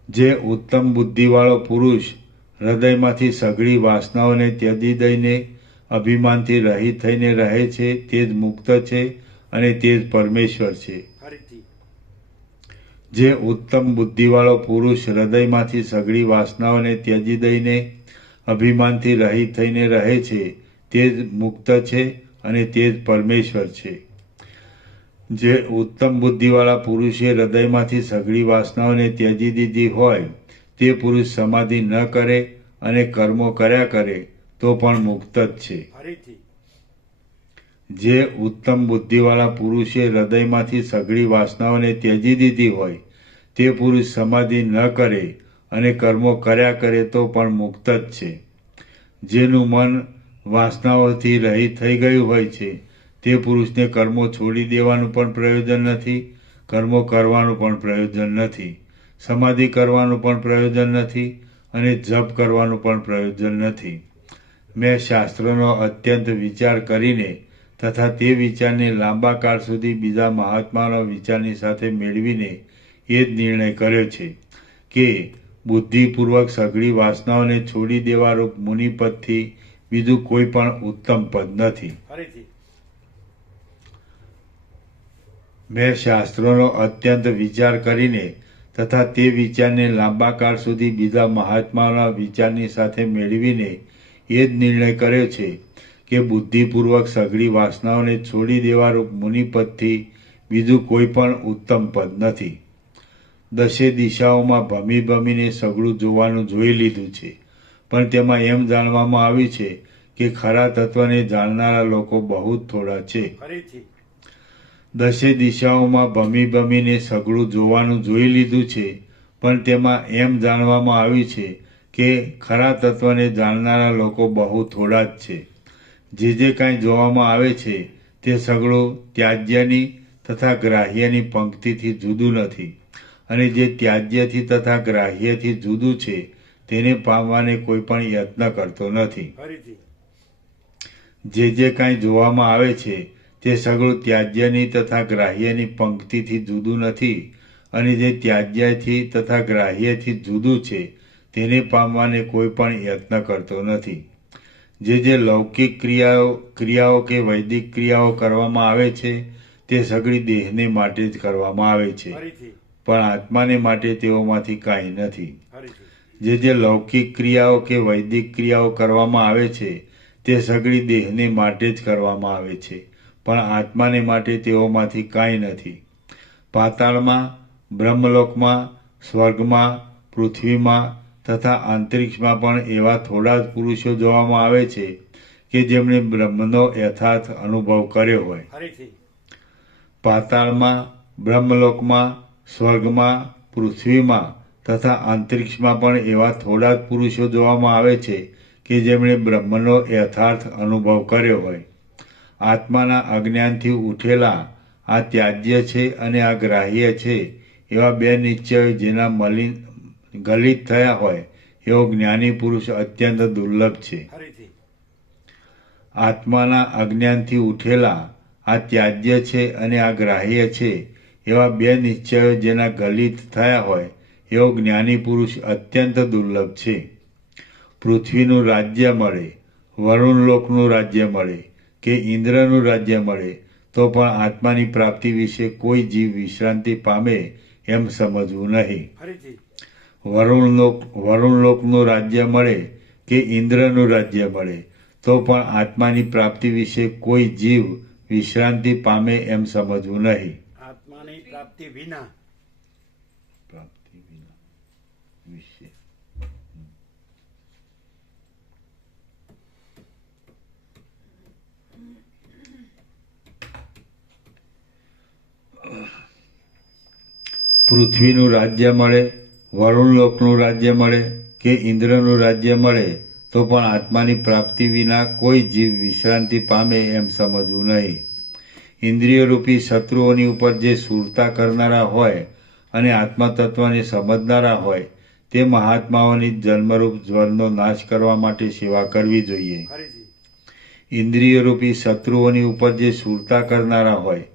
જે ઉત્તમ બુદ્ધિવાળો પુરુષ હૃદયમાંથી સઘળી વાસનાઓને ત્યજી દઈને અભિમાનથી રહિત થઈને રહે છે તે જ મુક્ત છે અને તે જ પરમેશ્વર છે. જે ઉત્તમ બુદ્ધિવાળો પુરુષ હૃદયમાંથી સઘળી વાસનાઓને ત્યજી દઈને અભિમાનથી રહિત થઈને રહે છે તે જ મુક્ત છે અને તે જ પરમેશ્વર છે. જે ઉત્તમ બુદ્ધિવાળા પુરુષે હૃદયમાંથી સઘળી વાસનાઓને ત્યજી દીધી હોય તે પુરુષ સમાધિ ન કરે અને કર્મો કર્યા કરે તો પણ મુક્ત જ છે. જે ઉત્તમ બુદ્ધિવાળા પુરુષે હૃદયમાંથી સઘળી વાસનાઓને ત્યજી દીધી હોય તે પુરુષ સમાધિ ન કરે અને કર્મો કર્યા કરે તો પણ મુક્ત જ છે. જેનું મન વાસનાઓથી રહિત થઈ ગયું હોય છે તે પુરુષને કર્મો છોડી દેવાનું પણ પ્રયોજન નથી, કર્મો કરવાનું પણ પ્રયોજન નથી, સમાધિ કરવાનું પણ પ્રયોજન નથી અને જપ કરવાનું પણ પ્રયોજન નથી. મેં શાસ્ત્રોનો અત્યંત વિચાર કરીને તથા તે વિચારને લાંબા કાળ સુધી બીજા મહાત્માના વિચારની સાથે મેળવીને એ જ નિર્ણય કર્યો છે કે બુદ્ધિપૂર્વક સઘળી વાસનાઓને છોડી દેવારૂપ મુનિપદથી બીજું કોઈ પણ ઉત્તમ પદ નથી. મેં શાસ્ત્રોનો અત્યંત વિચાર કરીને તથા તે વિચારને લાંબા કાળ સુધી બીજા મહાત્માના વિચારની સાથે મેળવીને એ જ નિર્ણય કર્યો છે કે બુદ્ધિપૂર્વક સઘળી વાસનાઓને છોડી દેવારૂપ મુનિપદથી બીજું કોઈ પણ ઉત્તમ પદ નથી. દશે દિશાઓમાં ભમીને સઘળું જોવાનું જોઈ લીધું છે, પણ તેમાં એમ જાણવામાં આવ્યું છે કે ખરા તત્વને જાણનારા લોકો બહુ જ થોડા છે. દશે દિશાઓમાં ભમીને સઘળું જોવાનું જોઈ લીધું છે, પણ તેમાં એમ જાણવામાં આવ્યું છે કે ખરા તત્વને જાણનારા લોકો બહુ થોડા જ છે. જે કાંઈ જોવામાં આવે છે તે સગળું ત્યાજ્યની તથા ગ્રાહ્યની પંક્તિથી જુદું નથી, અને જે ત્યાજ્યથી તથા ગ્રાહ્યથી જુદું છે તેને પામવાને કોઈ પણ યત્ન કરતો નથી. ફરીથી જે કાંઈ જોવામાં આવે છે તે સગળું ત્યાજ્યની તથા ગ્રાહ્યની પંક્તિથી જુદું નથી, અને જે ત્યાજ્યથી તથા ગ્રાહ્યથી જુદું છે તેને પામવાને કોઈ પણ યત્ન કરતો નથી. જે લૌકિક ક્રિયાઓ કે વૈદિક ક્રિયાઓ કરવામાં આવે છે તે સગળી દેહને માટે જ કરવામાં આવે છે, ફરીથી પણ આત્માને માટે તેઓમાંથી કાંઈ નથી. ફરીથી જે લૌકિક ક્રિયાઓ કે વૈદિક ક્રિયાઓ કરવામાં આવે છે તે સગળી દેહને માટે જ કરવામાં આવે છે, પણ આત્માને માટે તેઓમાંથી કાંઈ નથી. પાતાળમાં, બ્રહ્મલોકમાં, સ્વર્ગમાં, પૃથ્વીમાં તથા અંતરિક્ષમાં પણ એવા થોડા જ પુરુષો જોવામાં આવે છે કે જેમણે બ્રહ્મનો યથાર્થ અનુભવ કર્યો હોય. ફરીથી પાતાળમાં, બ્રહ્મલોકમાં, સ્વર્ગમાં, પૃથ્વીમાં તથા અંતરિક્ષમાં પણ એવા થોડા જ પુરુષો જોવામાં આવે છે કે જેમણે બ્રહ્મનો યથાર્થ અનુભવ કર્યો હોય. આત્માના અજ્ઞાનથી ઉઠેલા આ ત્યાજ્ય છે અને આ ગ્રાહ્ય છે એવા બે નિશ્ચયો જેના ગલિત થયા હોય એવો જ્ઞાની પુરુષ અત્યંત દુર્લભ છે. ફરીથી આત્માના અજ્ઞાનથી ઉઠેલા આ ત્યાજ્ય છે અને આ ગ્રાહ્ય છે એવા બે નિશ્ચયો જેના ગલિત થયા હોય એવો જ્ઞાની પુરુષ અત્યંત દુર્લભ છે. પૃથ્વીનું રાજ્ય મળે, વરુણ લોકનું રાજ્ય મળે કે ઇન્દ્રનું રાજ્ય મળે તો પણ આત્માની પ્રાપ્તિ વિશે કોઈ જીવ વિશ્રાંતિ પામે એમ સમજવું નહીં. ફરીથી વરુણ લોકનું રાજ્ય મળે કે ઇન્દ્રનું રાજ્ય મળે તો પણ આત્માની પ્રાપ્તિ વિશે કોઈ જીવ વિશ્રાંતિ પામે એમ સમજવું નહીં. આત્માની પ્રાપ્તિ વિના વિશે પૃથ્વીનું રાજ્ય મળે, વરુણ લોકનું રાજ્ય મળે કે ઇન્દ્રનું રાજ્ય મળે તો પણ આત્માની પ્રાપ્તિ વિના કોઈ જીવ વિશ્રાંતિ પામે એમ સમજવું નહીં. ઇન્દ્રિયરૂપી શત્રુઓની ઉપર જે સુરતા કરનારા હોય અને આત્મા તત્વને સમજનારા હોય તે મહાત્માઓની જન્મરૂપ જ્વરનો નાશ કરવા માટે સેવા કરવી જોઈએ. ફરીથી ઇન્દ્રિયરૂપી શત્રુઓની ઉપર જે સુરતા કરનારા હોય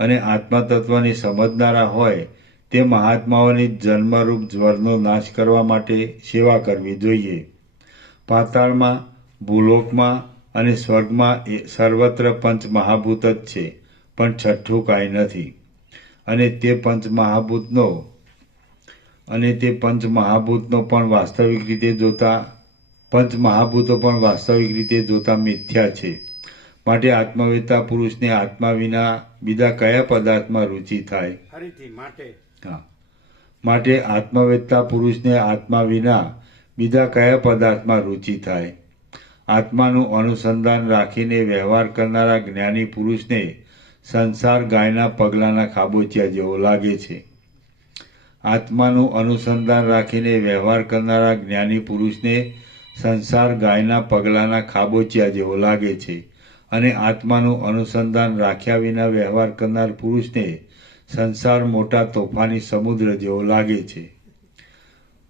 અને આત્મા તત્વને સમજનારા હોય તે મહાત્માઓની જન્મરૂપ જ્વરનો નાશ કરવા માટે સેવા કરવી જોઈએ. પાતાળમાં, ભૂલોકમાં અને સ્વર્ગમાં સર્વત્ર પંચ મહાભૂત જ છે, પણ છઠ્ઠું કાંઈ નથી. અને તે પંચ મહાભૂતો પણ વાસ્તવિક રીતે જોતા મિથ્યા છે. માટે આત્મવેત્તા પુરુષને આત્મા વિના બીજા કયા પદાર્થમાં રુચિ થાય? ફરીથી માટે આત્મવેત્તા પુરુષને આત્મા વિના બીજા કયા પદાર્થમાં રુચિ થાય? આત્માનું અનુસંધાન રાખીને વ્યવહાર કરનારા જ્ઞાની પુરુષને સંસાર ગાયના પગલાના ખાબોચિયા જેવો લાગે છે. આત્માનું અનુસંધાન રાખીને વ્યવહાર કરનારા જ્ઞાની પુરુષને સંસાર ગાયના પગલાના ખાબોચિયા જેવો લાગે છે, અને આત્માનું અનુસંધાન રાખ્યા વિના વ્યવહાર કરનાર પુરુષને સંસાર મોટા તોફાની સમુદ્ર જેવો લાગે છે.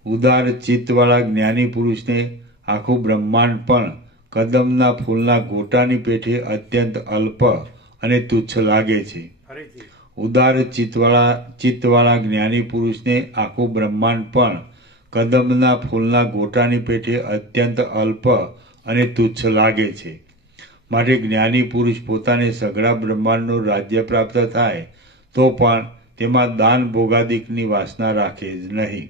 ઉદાર ચિત્તવાળા જ્ઞાની પુરુષને આખું બ્રહ્માંડ પણ કદમના ફૂલના ગોટાની પેઠે અત્યંત અલ્પ અને તુચ્છ લાગે છે. ફરીથી ઉદાર ચિત્તવાળા જ્ઞાની પુરુષને આખું બ્રહ્માંડ પણ કદમના ફૂલના ગોટાની પેઠે અત્યંત અલ્પ અને તુચ્છ લાગે છે. માટે જ્ઞાની પુરુષ પોતાને સઘળા બ્રહ્માંડનું રાજ્ય પ્રાપ્ત થાય તો પણ તેમાં દાન ભોગાદિકની વાસના રાખે જ નહીં.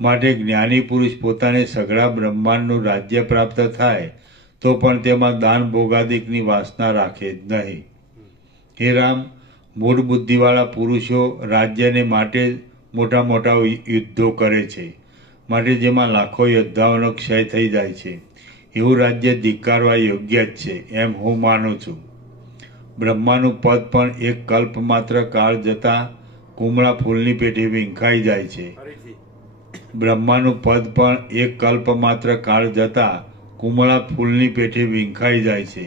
માટે જ્ઞાની પુરુષ પોતાને સઘળા બ્રહ્માંડનું રાજ્ય પ્રાપ્ત થાય તો પણ તેમાં દાન ભોગાદિકની વાસના રાખે જ નહીં. હે રામ, મૂળ બુદ્ધિવાળા પુરુષો રાજ્યને માટે મોટા મોટા યુદ્ધો કરે છે. માટે જેમાં લાખો યોદ્ધાઓનો ક્ષય થઈ જાય છે એવું રાજ્ય ધિક્કારવા યોગ્ય જ છે એમ હું માનું છું. બ્રહ્માનું પદ પણ એક કલ્પ માત્ર કાળ જતાં કુમળા ફૂલની પેઠે વીંખાઈ જાય છે. બ્રહ્માનું પદ પણ એક કલ્પ માત્ર કાળ જતાં કુમળા ફૂલની પેઠે વીંખાઈ જાય છે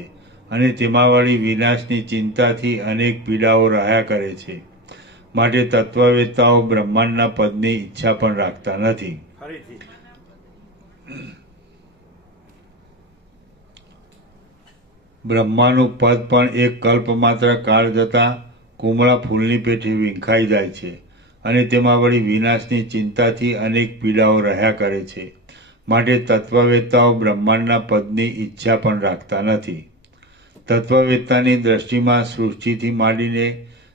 અને તેમાં વળી વિનાશની ચિંતાથી અનેક પીડાઓ રહ્યા કરે છે. માટે તત્વવેત્તાઓ બ્રહ્માંડના પદની ઈચ્છા પણ રાખતા નથી. ફરીથી બ્રહ્માનું પદ પણ એક કલ્પ માત્ર કાળ જતાં કુમળા ફૂલની પેઠે વીંખાઈ જાય છે અને તેમાં વળી વિનાશની ચિંતાથી અનેક પીડાઓ રહ્યા કરે છે. માટે તત્વવેત્તાઓ બ્રહ્માંડના પદની ઈચ્છા પણ રાખતા નથી. તત્વવેત્તાની દ્રષ્ટિમાં સૃષ્ટિથી માંડીને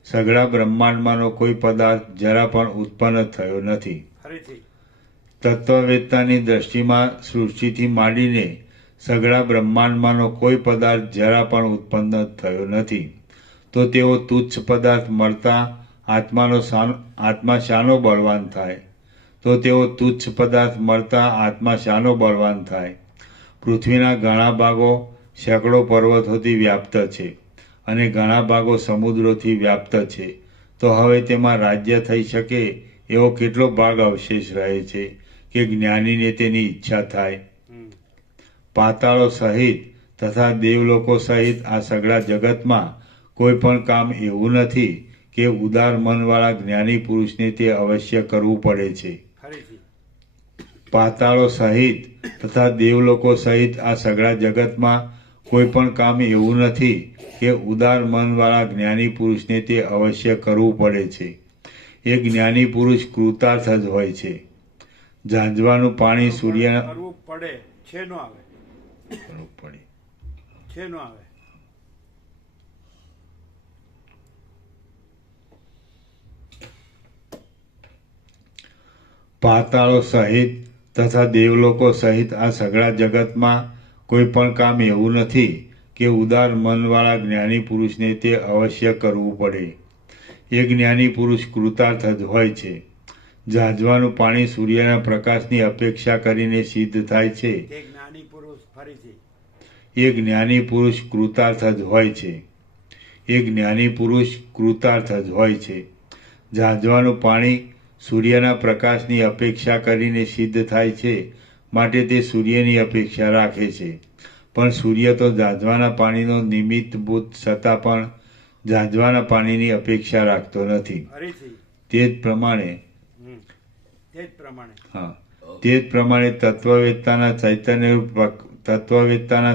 સઘળા બ્રહ્માંડમાંનો કોઈ પદાર્થ જરા પણ ઉત્પન્ન થયો નથી. ફરીથી તત્વવેત્તાની દ્રષ્ટિમાં સૃષ્ટિથી માંડીને સઘળા બ્રહ્માંડમાંનો કોઈ પદાર્થ જરા પણ ઉત્પન્ન થયો નથી. તો તેઓ તુચ્છ પદાર્થ મળતા આત્મા શાનો બળવાન થાય? તો તેઓ તુચ્છ પદાર્થ મળતા આત્મા શાનો બળવાન થાય? પૃથ્વીના ઘણા ભાગો સેંકડો પર્વતોથી વ્યાપ્ત છે અને ઘણા ભાગો સમુદ્રોથી વ્યાપ્ત છે. તો હવે તેમાં રાજ્ય થઈ શકે એવો કેટલો ભાગ અવશેષ રહે છે કે જ્ઞાનીને તેની ઈચ્છા થાય? પાતાળો સહિત તથા દેવલોકો સહિત આ સઘળા જગતમાં કોઈ પણ કામ એવું નથી કે ઉદાર મનવાળા જ્ઞાની પુરુષને તે અવશ્ય કરવું પડે છે. ફરીથી પાતાળો સહિત તથા દેવલોકો સહિત આ સઘળા જગતમાં કોઈ પણ કામ એવું નથી કે ઉદાર મનવાળા જ્ઞાની પુરુષને તે અવશ્ય કરવું પડે છે. એ જ્ઞાની પુરુષ કૃતાર્થ જ હોય છે. ઝાંઝવાનું પાણી સૂર્ય કરવું પડે છે નો આવે કરવું પડે છે નો આવે પાતાળો સહિત તથા દેવલોકો સહિત આ સઘળા જગતમાં કોઈ પણ કામ એવું નથી કે ઉદાર મનવાળા જ્ઞાની પુરુષને તે અવશ્ય કરવું પડે. એ જ્ઞાની પુરુષ કૃતાર્થ જ હોય છે. ઝાંઝવાનું પાણી સૂર્યના પ્રકાશની અપેક્ષા કરીને સિદ્ધ થાય છે. તે જ્ઞાની પુરુષ ફરીથી એ જ્ઞાની પુરુષ કૃતાર્થ જ હોય છે. એ જ્ઞાની પુરુષ કૃતાર્થ જ હોય છે. ઝાંઝવાનું પાણી સૂર્યના પ્રકાશની અપેક્ષા કરીને સિદ્ધ થાય છે. માટે તે સૂર્યની અપેક્ષા રાખે છે. પણ સૂર્ય તો ઝાંઝવાના પાણીનો નિમિત્તભૂત છતાં પણ ઝાંઝવાના પાણીની અપેક્ષા રાખતો નથી. ફરીથી તે જ પ્રમાણે તે જ પ્રમાણે તત્વવેત્તાના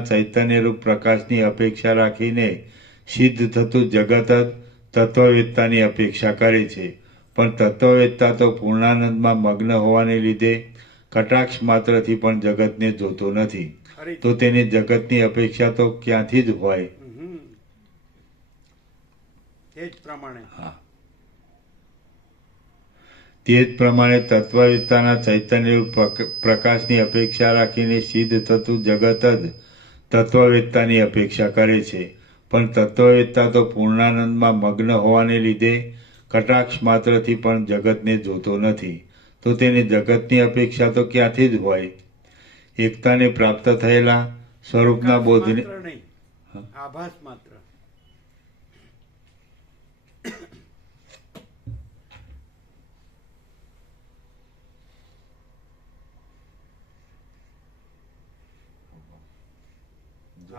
ચૈતન્યરૂપ પ્રકાશની અપેક્ષા રાખીને સિદ્ધ થતું જગત જ તત્વવેત્તાની અપેક્ષા કરે છે. પણ તત્વવેત્તા તો પૂર્ણાનંદમાં મગ્ન હોવાને લીધે કટાક્ષ માત્રથી પણ જગતને જોતો નથી. તો તેને જગતની અપેક્ષા તો ક્યાંથી જ હોય? તે જ પ્રમાણે તે જ પ્રમાણે તત્વવેત્તાના ચૈતન્યરૂપ પ્રકાશની અપેક્ષા રાખીને સિદ્ધ થતું જગત જ તત્વવેત્તાની અપેક્ષા કરે છે. પણ તત્વવેત્તા તો પૂર્ણાનંદમાં મગ્ન હોવાને લીધે કટાક્ષ માત્રથી પણ જગતને જોતો નથી. તો તેને જગતની અપેક્ષા તો ક્યાંથી જ હોય? એકતાને પ્રાપ્ત થયેલા સ્વરૂપના બોધને માત્ર નહીં, આભાસ માત્ર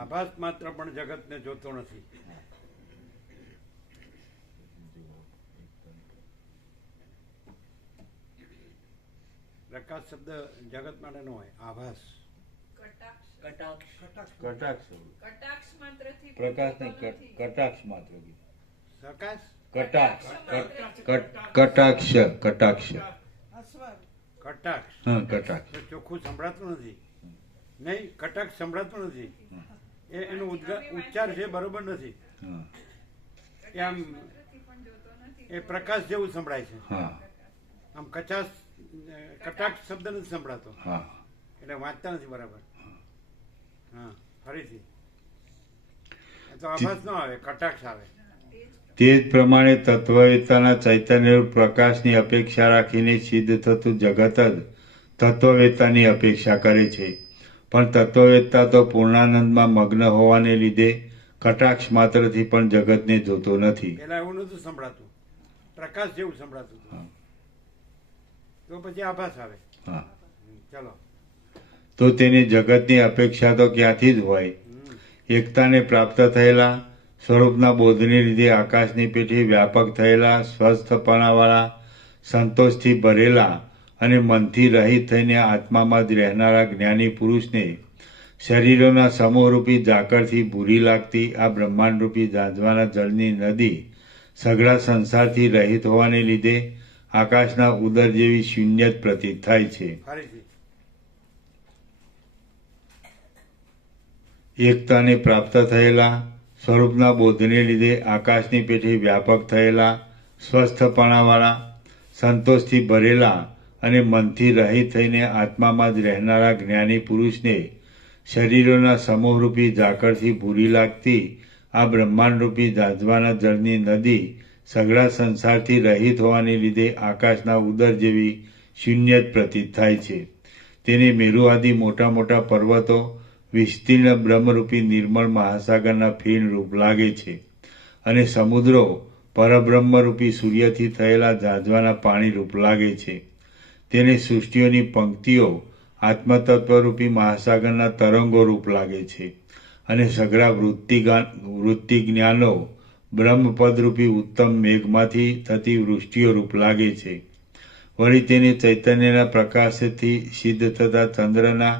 આભાસ માત્ર પણ જગતને જોતો નથી. પ્રકાશ શબ્દ જગત માટે નો હોય, આભાસ કટાક્ષ માત્રથી પ્રકાશ નહીં, કટાક્ષ માત્ર પ્રકાશ કટાક્ષ કટાક્ષ કટાક્ષ કટાક્ષ હા કટાક્ષ તો ચોખ્ખું સંભળાતું નથી. નહીં, કટાક્ષ સંભળાતું નથી. એનો ઉચ્ચાર છે બરોબર નથી. હા એ આમ એ પ્રકાશ જેવું સંભળાય છે. હા આમ કટાક્ષ શબ્દ નથી સંભળાતો. હા એટલે વાંચતા નથી બરાબર. હા ફરીથી તો આભાસ ન આવે, કટાક્ષ આવે. તે જ પ્રમાણે તત્વવેત્તાના ચૈતન્યરૂપ પ્રકાશની અપેક્ષા રાખીને સિદ્ધ થતું જગત જ તત્વવેત્તાની અપેક્ષા કરે છે. પણ તત્વવેત્તા તો પૂર્ણાનંદમાં મગ્ન હોવાને લીધે કટાક્ષ માત્રથી પણ જગતને જોતો નથી. પેલા એવું નતું સંભળાતું, પ્રકાશ જેવું સંભળાતું હતું. તો પછી આભાસ આવે. હા, ચલો. તો તેની જગતની અપેક્ષા તો ક્યાંથી જ હોય. એકતાને પ્રાપ્ત થયેલા સ્વરૂપના બોધને લીધે આકાશની પેઠે વ્યાપક થયેલા સ્વસ્થપણાવાળા, સંતોષથી ભરેલા અને મનથી રહિત થઈને આત્મામાં જ રહેનારા જ્ઞાની પુરુષને શરીરોના સમૂહરૂપી ઝાકળથી ભૂરી લાગતી આ બ્રહ્માંડરૂપી ઝાંઝવાના જળની નદી સઘળા સંસારથી રહિત હોવાને લીધે આકાશના ઉદર જેવી શૂન્ય જ પ્રતીત થાય છે. ફરીથી. એકતાને પ્રાપ્ત થયેલા સ્વરૂપના બોધને લીધે આકાશની પેઠે વ્યાપક થયેલા સ્વસ્થપણાવાળા, સંતોષથી ભરેલા અને મનથી રહિત થઈને આત્મામાં જ રહેનારા જ્ઞાની પુરુષને શરીરોના સમૂહરૂપી ઝાકળથી ભૂરી લાગતી આ બ્રહ્માંડરૂપી ઝાંઝવાના જળની નદી સઘળા સંસારથી રહિત હોવાને લીધે આકાશના ઉદર જેવી શૂન્ય જ પ્રતીત થાય છે. તેને મેરુ આદિ મોટા મોટા પર્વતો વિસ્તીર્ણ બ્રહ્મરૂપી નિર્મળ મહાસાગરના ફીણ રૂપ લાગે છે અને સમુદ્રો પરબ્રહ્મરૂપી સૂર્યથી થયેલા ઝાંઝવાના પાણી રૂપ લાગે છે. તેને સૃષ્ટિઓની પંક્તિઓ આત્મતત્વરૂપી મહાસાગરના તરંગો રૂપ લાગે છે અને સઘળા વૃત્તિ જ્ઞાનો બ્રહ્મપદરૂપી ઉત્તમ મેઘમાંથી થતી વૃષ્ટિઓ રૂપ લાગે છે. વળી તેને ચૈતન્યના પ્રકાશથી સિદ્ધ થતા ચંદ્રના,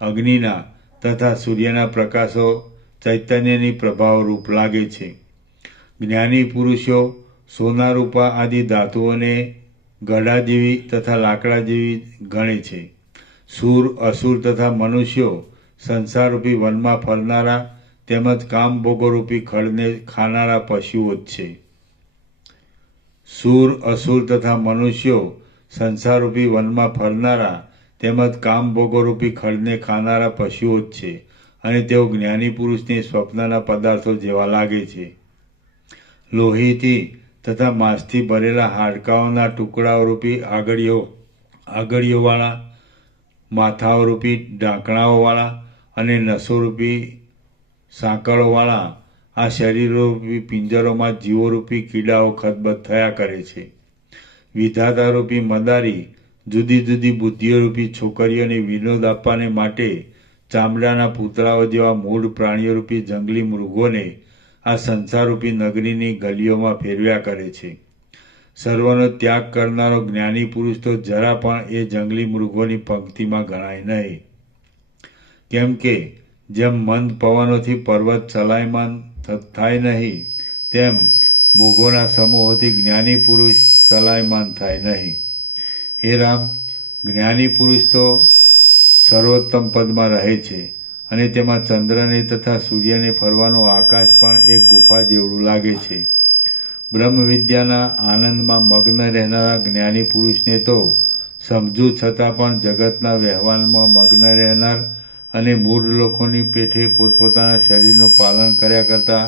અગ્નિના તથા સૂર્યના પ્રકાશો ચૈતન્યની પ્રભાવ રૂપ લાગે છે. જ્ઞાની પુરુષો સોના, રૂપા આદિ ધાતુઓને ગળા જેવી તથા લાકડા જેવી ગણે છે. સૂર, અસુર તથા મનુષ્યો સંસારરૂપી વનમાં ફરનારા તેમજ કામભોગોરૂપી ખડને ખાનારા પશુઓ જ છે. સૂર, અસુર તથા મનુષ્યો સંસારરૂપી વનમાં ફરનારા તેમજ કામભોગોરૂપી ખડને ખાનારા પશુઓ જ છે અને તેઓ જ્ઞાની પુરુષને સ્વપ્નના પદાર્થો જેવા લાગે છે. લોહીથી તથા માંસથી ભરેલા હાડકાઓના ટુકડાઓરૂપી આગળીઓવાળા, માથાઓરૂપી ઢાંકણાઓવાળા અને નસોરૂપી સાંકળોવાળા આ શરીરોરૂપી પિંજરોમાં જીવોરૂપી કીડાઓ ખદબદ થયા કરે છે. વિધાતારૂપી મદારી જુદી જુદી બુદ્ધિઓરૂપી છોકરીઓને વિનોદ આપવાને માટે ચામડાના પૂતળાઓ જેવા મૂળ પ્રાણીઓરૂપી જંગલી મૃગોને આ સંસારરૂપી નગરીની ગલીઓમાં ફેરવ્યા કરે છે. સર્વનો ત્યાગ કરનારો જ્ઞાની પુરુષ તો જરા પણ એ જંગલી મૃગોની પંક્તિમાં ગણાય નહીં. કેમ કે જેમ મંદ પવનોથી પર્વત ચલાયમાન થાય નહીં તેમ ભોગોના સમૂહોથી જ્ઞાની પુરુષ ચલાયમાન થાય નહીં. હે રામ, જ્ઞાની પુરુષ તો સર્વોત્તમ પદમાં રહે છે અને તેમાં ચંદ્રને તથા સૂર્યને ફરવાનો આકાશ પણ એક ગુફા જેવડું લાગે છે. બ્રહ્મ વિદ્યાના આનંદમાં મગ્ન રહેનારા જ્ઞાની પુરુષને તો સમજુ છતાં પણ જગતના વ્યવહારમાં મગ્ન રહેનાર અને મૂળ લોકોની પેઠે પોતપોતાના શરીરનું પાલન કર્યા કરતા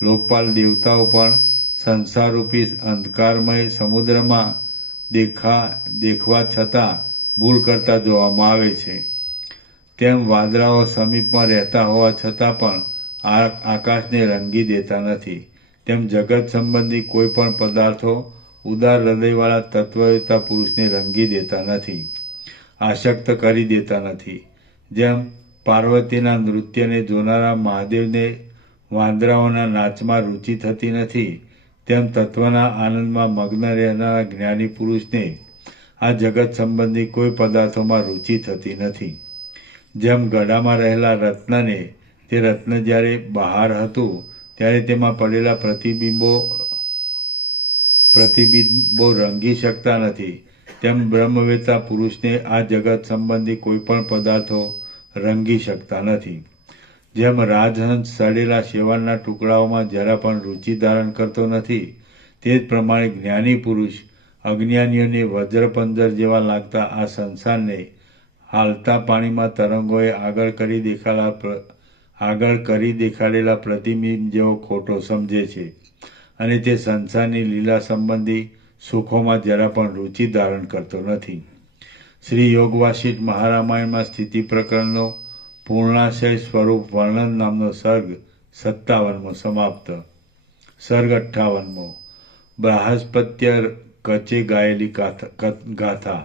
લોકપાલ દેવતાઓ પણ સંસારરૂપી અંધકારમય સમુદ્રમાં દેખવા છતાં ભૂલ કરતા જોવામાં આવે છે. તેમ વાદળાઓ સમીપમાં રહેતા હોવા છતાં પણ આકાશને રંગી દેતા નથી. તેમ જગત સંબંધી કોઈ પણ પદાર્થો ઉદાર હૃદયવાળા તત્વવેતા પુરુષને રંગી દેતા નથી, આસક્ત કરી દેતા નથી. જેમ પાર્વતીના નૃત્યને જોનારા મહાદેવને વાંદરાઓના નાચમાં રુચિ થતી નથી, તેમ તત્વના આનંદમાં મગ્ન રહેનારા જ્ઞાની પુરુષને આ જગત સંબંધી કોઈ પદાર્થોમાં રુચિ થતી નથી. જેમ ગળામાં રહેલા રત્નને તે રત્ન જ્યારે બહાર હતું ત્યારે તેમાં પડેલા પ્રતિબિંબો રંગી શકતા નથી, તેમ બ્રહ્મવેતા પુરુષને આ જગત સંબંધી કોઈ પણ પદાર્થો રંગી શકતા નથી. જેમ રાજહંસ સડેલા શેવાળના ટુકડાઓમાં જરા પણ રુચિ ધારણ કરતો નથી, તે જ પ્રમાણે જ્ઞાની પુરુષ અજ્ઞાનીઓને વજ્રપંજર જેવા લાગતા આ સંસારને હાલતા પાણીમાં તરંગોએ આગળ કરી દેખાડેલા પ્રતિબિંબ જેવો ખોટો સમજે છે અને તે સંસારની લીલા સંબંધી સુખોમાં જરા પણ રુચિ ધારણ કરતો નથી. શ્રી યોગ વાસિષ્ઠ મહારામાયણમાં સ્થિતિ પ્રકરણનો પૂર્ણાશય સ્વરૂપ વર્ણન નામનો સર્ગ 57મો સમાપ્ત. સર્ગ 58મો. બૃહસ્પત્ય કચે ગાયેલી ગાથા.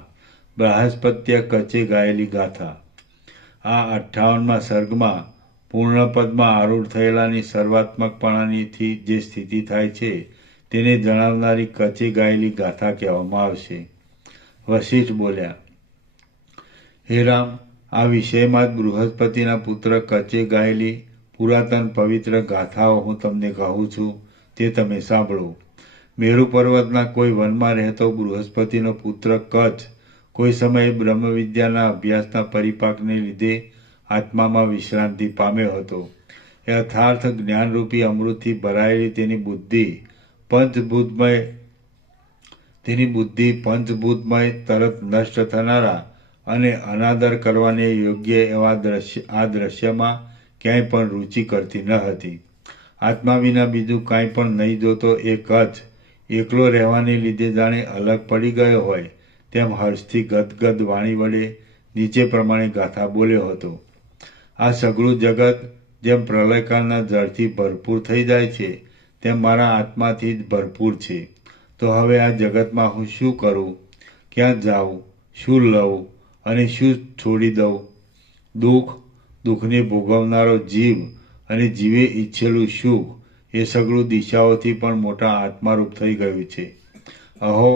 બૃહસ્પત્ય કચે ગાયેલી ગાથા. આ 58મા સર્ગમાં પૂર્ણપદમાં આરૂઢ થયેલાની સર્વાત્મકપણાથી જે સ્થિતિ થાય છે તેને જણાવનારી કચે ગાયેલી ગાથા કહેવામાં આવશે. વશિષ્ઠ બોલ્યા, હે રામ, આ વિષયમાં જ બૃહસ્પતિના પુત્ર કચે ગાયેલી પુરાતન પવિત્ર ગાથાઓ હું તમને કહું છું, તે તમે સાંભળો. મેરુ પર્વતના કોઈ વનમાં રહેતો બૃહસ્પતિનો પુત્ર કચ્છ કોઈ સમયે બ્રહ્મવિદ્યાના અભ્યાસના પરિપાકને લીધે આત્મામાં વિશ્રાંતિ પામ્યો હતો. યથાર્થ જ્ઞાનરૂપી અમૃતથી ભરાયેલી તેની બુદ્ધિ પંચભૂતમય તરત નષ્ટ થનારા અને અનાદર કરવાને યોગ્ય એવા આ દ્રશ્યમાં ક્યાંય પણ રુચિ કરતી ન હતી. આત્મા વિના બીજું કાંઈ પણ નહીં જોતો એ કચ્છ એકલો રહેવાને લીધે જાણે અલગ પડી ગયો હોય તેમ હર્ષથી ગદગદ વાણી વડે નીચે પ્રમાણે ગાથા બોલ્યો હતો. આ સઘળું જગત જેમ પ્રલયકાળના જળથી ભરપૂર થઈ જાય છે તેમ મારા આત્માથી જ ભરપૂર છે. તો હવે આ જગતમાં હું શું કરું, ક્યાં જાઉં, શું લઉં અને શું છોડી દઉં? દુઃખને ભોગવનારો જીવ અને જીવે ઈચ્છેલું સુખ એ સઘળું દિશાઓથી પણ મોટા આત્મારૂપ થઈ ગયું છે. અહો,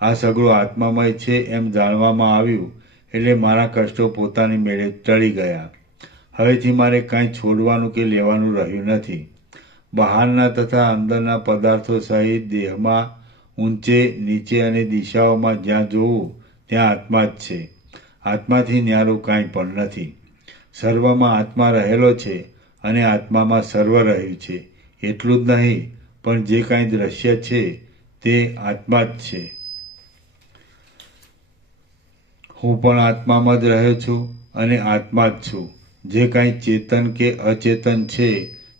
આ સઘળું આત્મામય છે એમ જાણવામાં આવ્યું એટલે મારા કષ્ટો પોતાની મેળે ટળી ગયા. હવેથી મારે કાંઈ છોડવાનું કે લેવાનું રહ્યું નથી. બહારના તથા અંદરના પદાર્થો સહિત દેહમાં ઊંચે નીચે અને દિશાઓમાં જ્યાં જોવું ત્યાં આત્મા જ છે. આત્માથી ન્યારું કાંઈ પણ નથી. સર્વમાં આત્મા રહેલો છે અને આત્મામાં સર્વ રહ્યું છે. એટલું જ નહીં, પણ જે કાંઈ દ્રશ્ય છે તે આત્મા જ છે. હું પણ આત્મામાં જ રહ્યો છું અને આત્મા જ છું. જે કાંઈ ચેતન કે અચેતન છે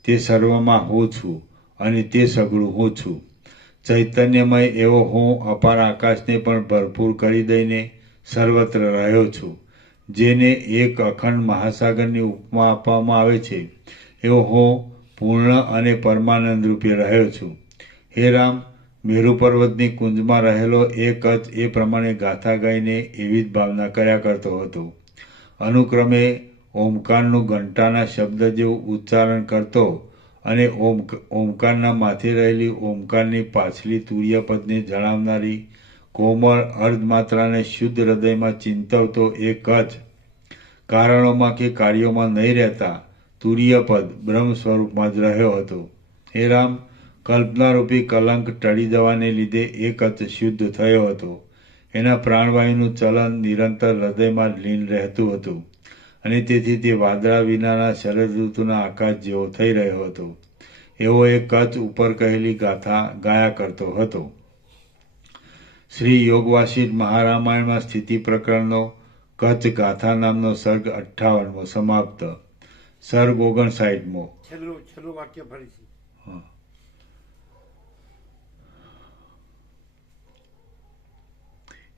તે સર્વમાં હું છું અને તે સઘળું હું છું. ચૈતન્યમય એવો હું અપાર આકાશને પણ ભરપૂર કરી દઈને સર્વત્ર રહ્યો છું. જેને એક અખંડ મહાસાગરની ઉપમા આપવામાં આવે છે એવો હું પૂર્ણ અને પરમાનંદ રૂપે રહ્યો છું. હે રામ, મેરુ પર્વતની કુંજમાં રહેલો એ કચ્છ એ પ્રમાણે ગાથા ગાઈને એવી જ ભાવના કર્યા કરતો હતો. અનુક્રમે ઓમકારનું ઘંટાના શબ્દ જેવું ઉચ્ચારણ કરતો અને ઓમકારના માથે રહેલી ઓમકારની પાછલી તુર્યપદને જણાવનારી કોમળ અર્ધમાત્રાને શુદ્ધ હૃદયમાં ચિંતવતો એ કચ્છ કારણોમાં કે કાર્યોમાં નહીં રહેતા તુર્યપદ બ્રહ્મ સ્વરૂપમાં જ રહ્યો હતો. હે રામ, કલ્પનારૂપી કલંક ટળી જવાને લીધે એ કચ્છ શુદ્ધ થયો હતો. એના પ્રાણવાયુનું ચલન નિરંતર હૃદયમાં લીન રહેતું હતું અને તેથી તે વાદળા વિનાના શરદ ઋતુના આકાશ જેવો થઈ રહ્યો હતો. એવો એ કચ્છ ઉપર કહેલી ગાથા ગાયા કરતો હતો. શ્રી યોગવાસિષ્ઠ મહારામાયણમાં સ્થિતિ પ્રકરણનો કચ્છ ગાથા નામનો સર્ગ 58મો સમાપ્ત. સર્ગ 59મો. છેલ્લું વાક્ય ફરીથી.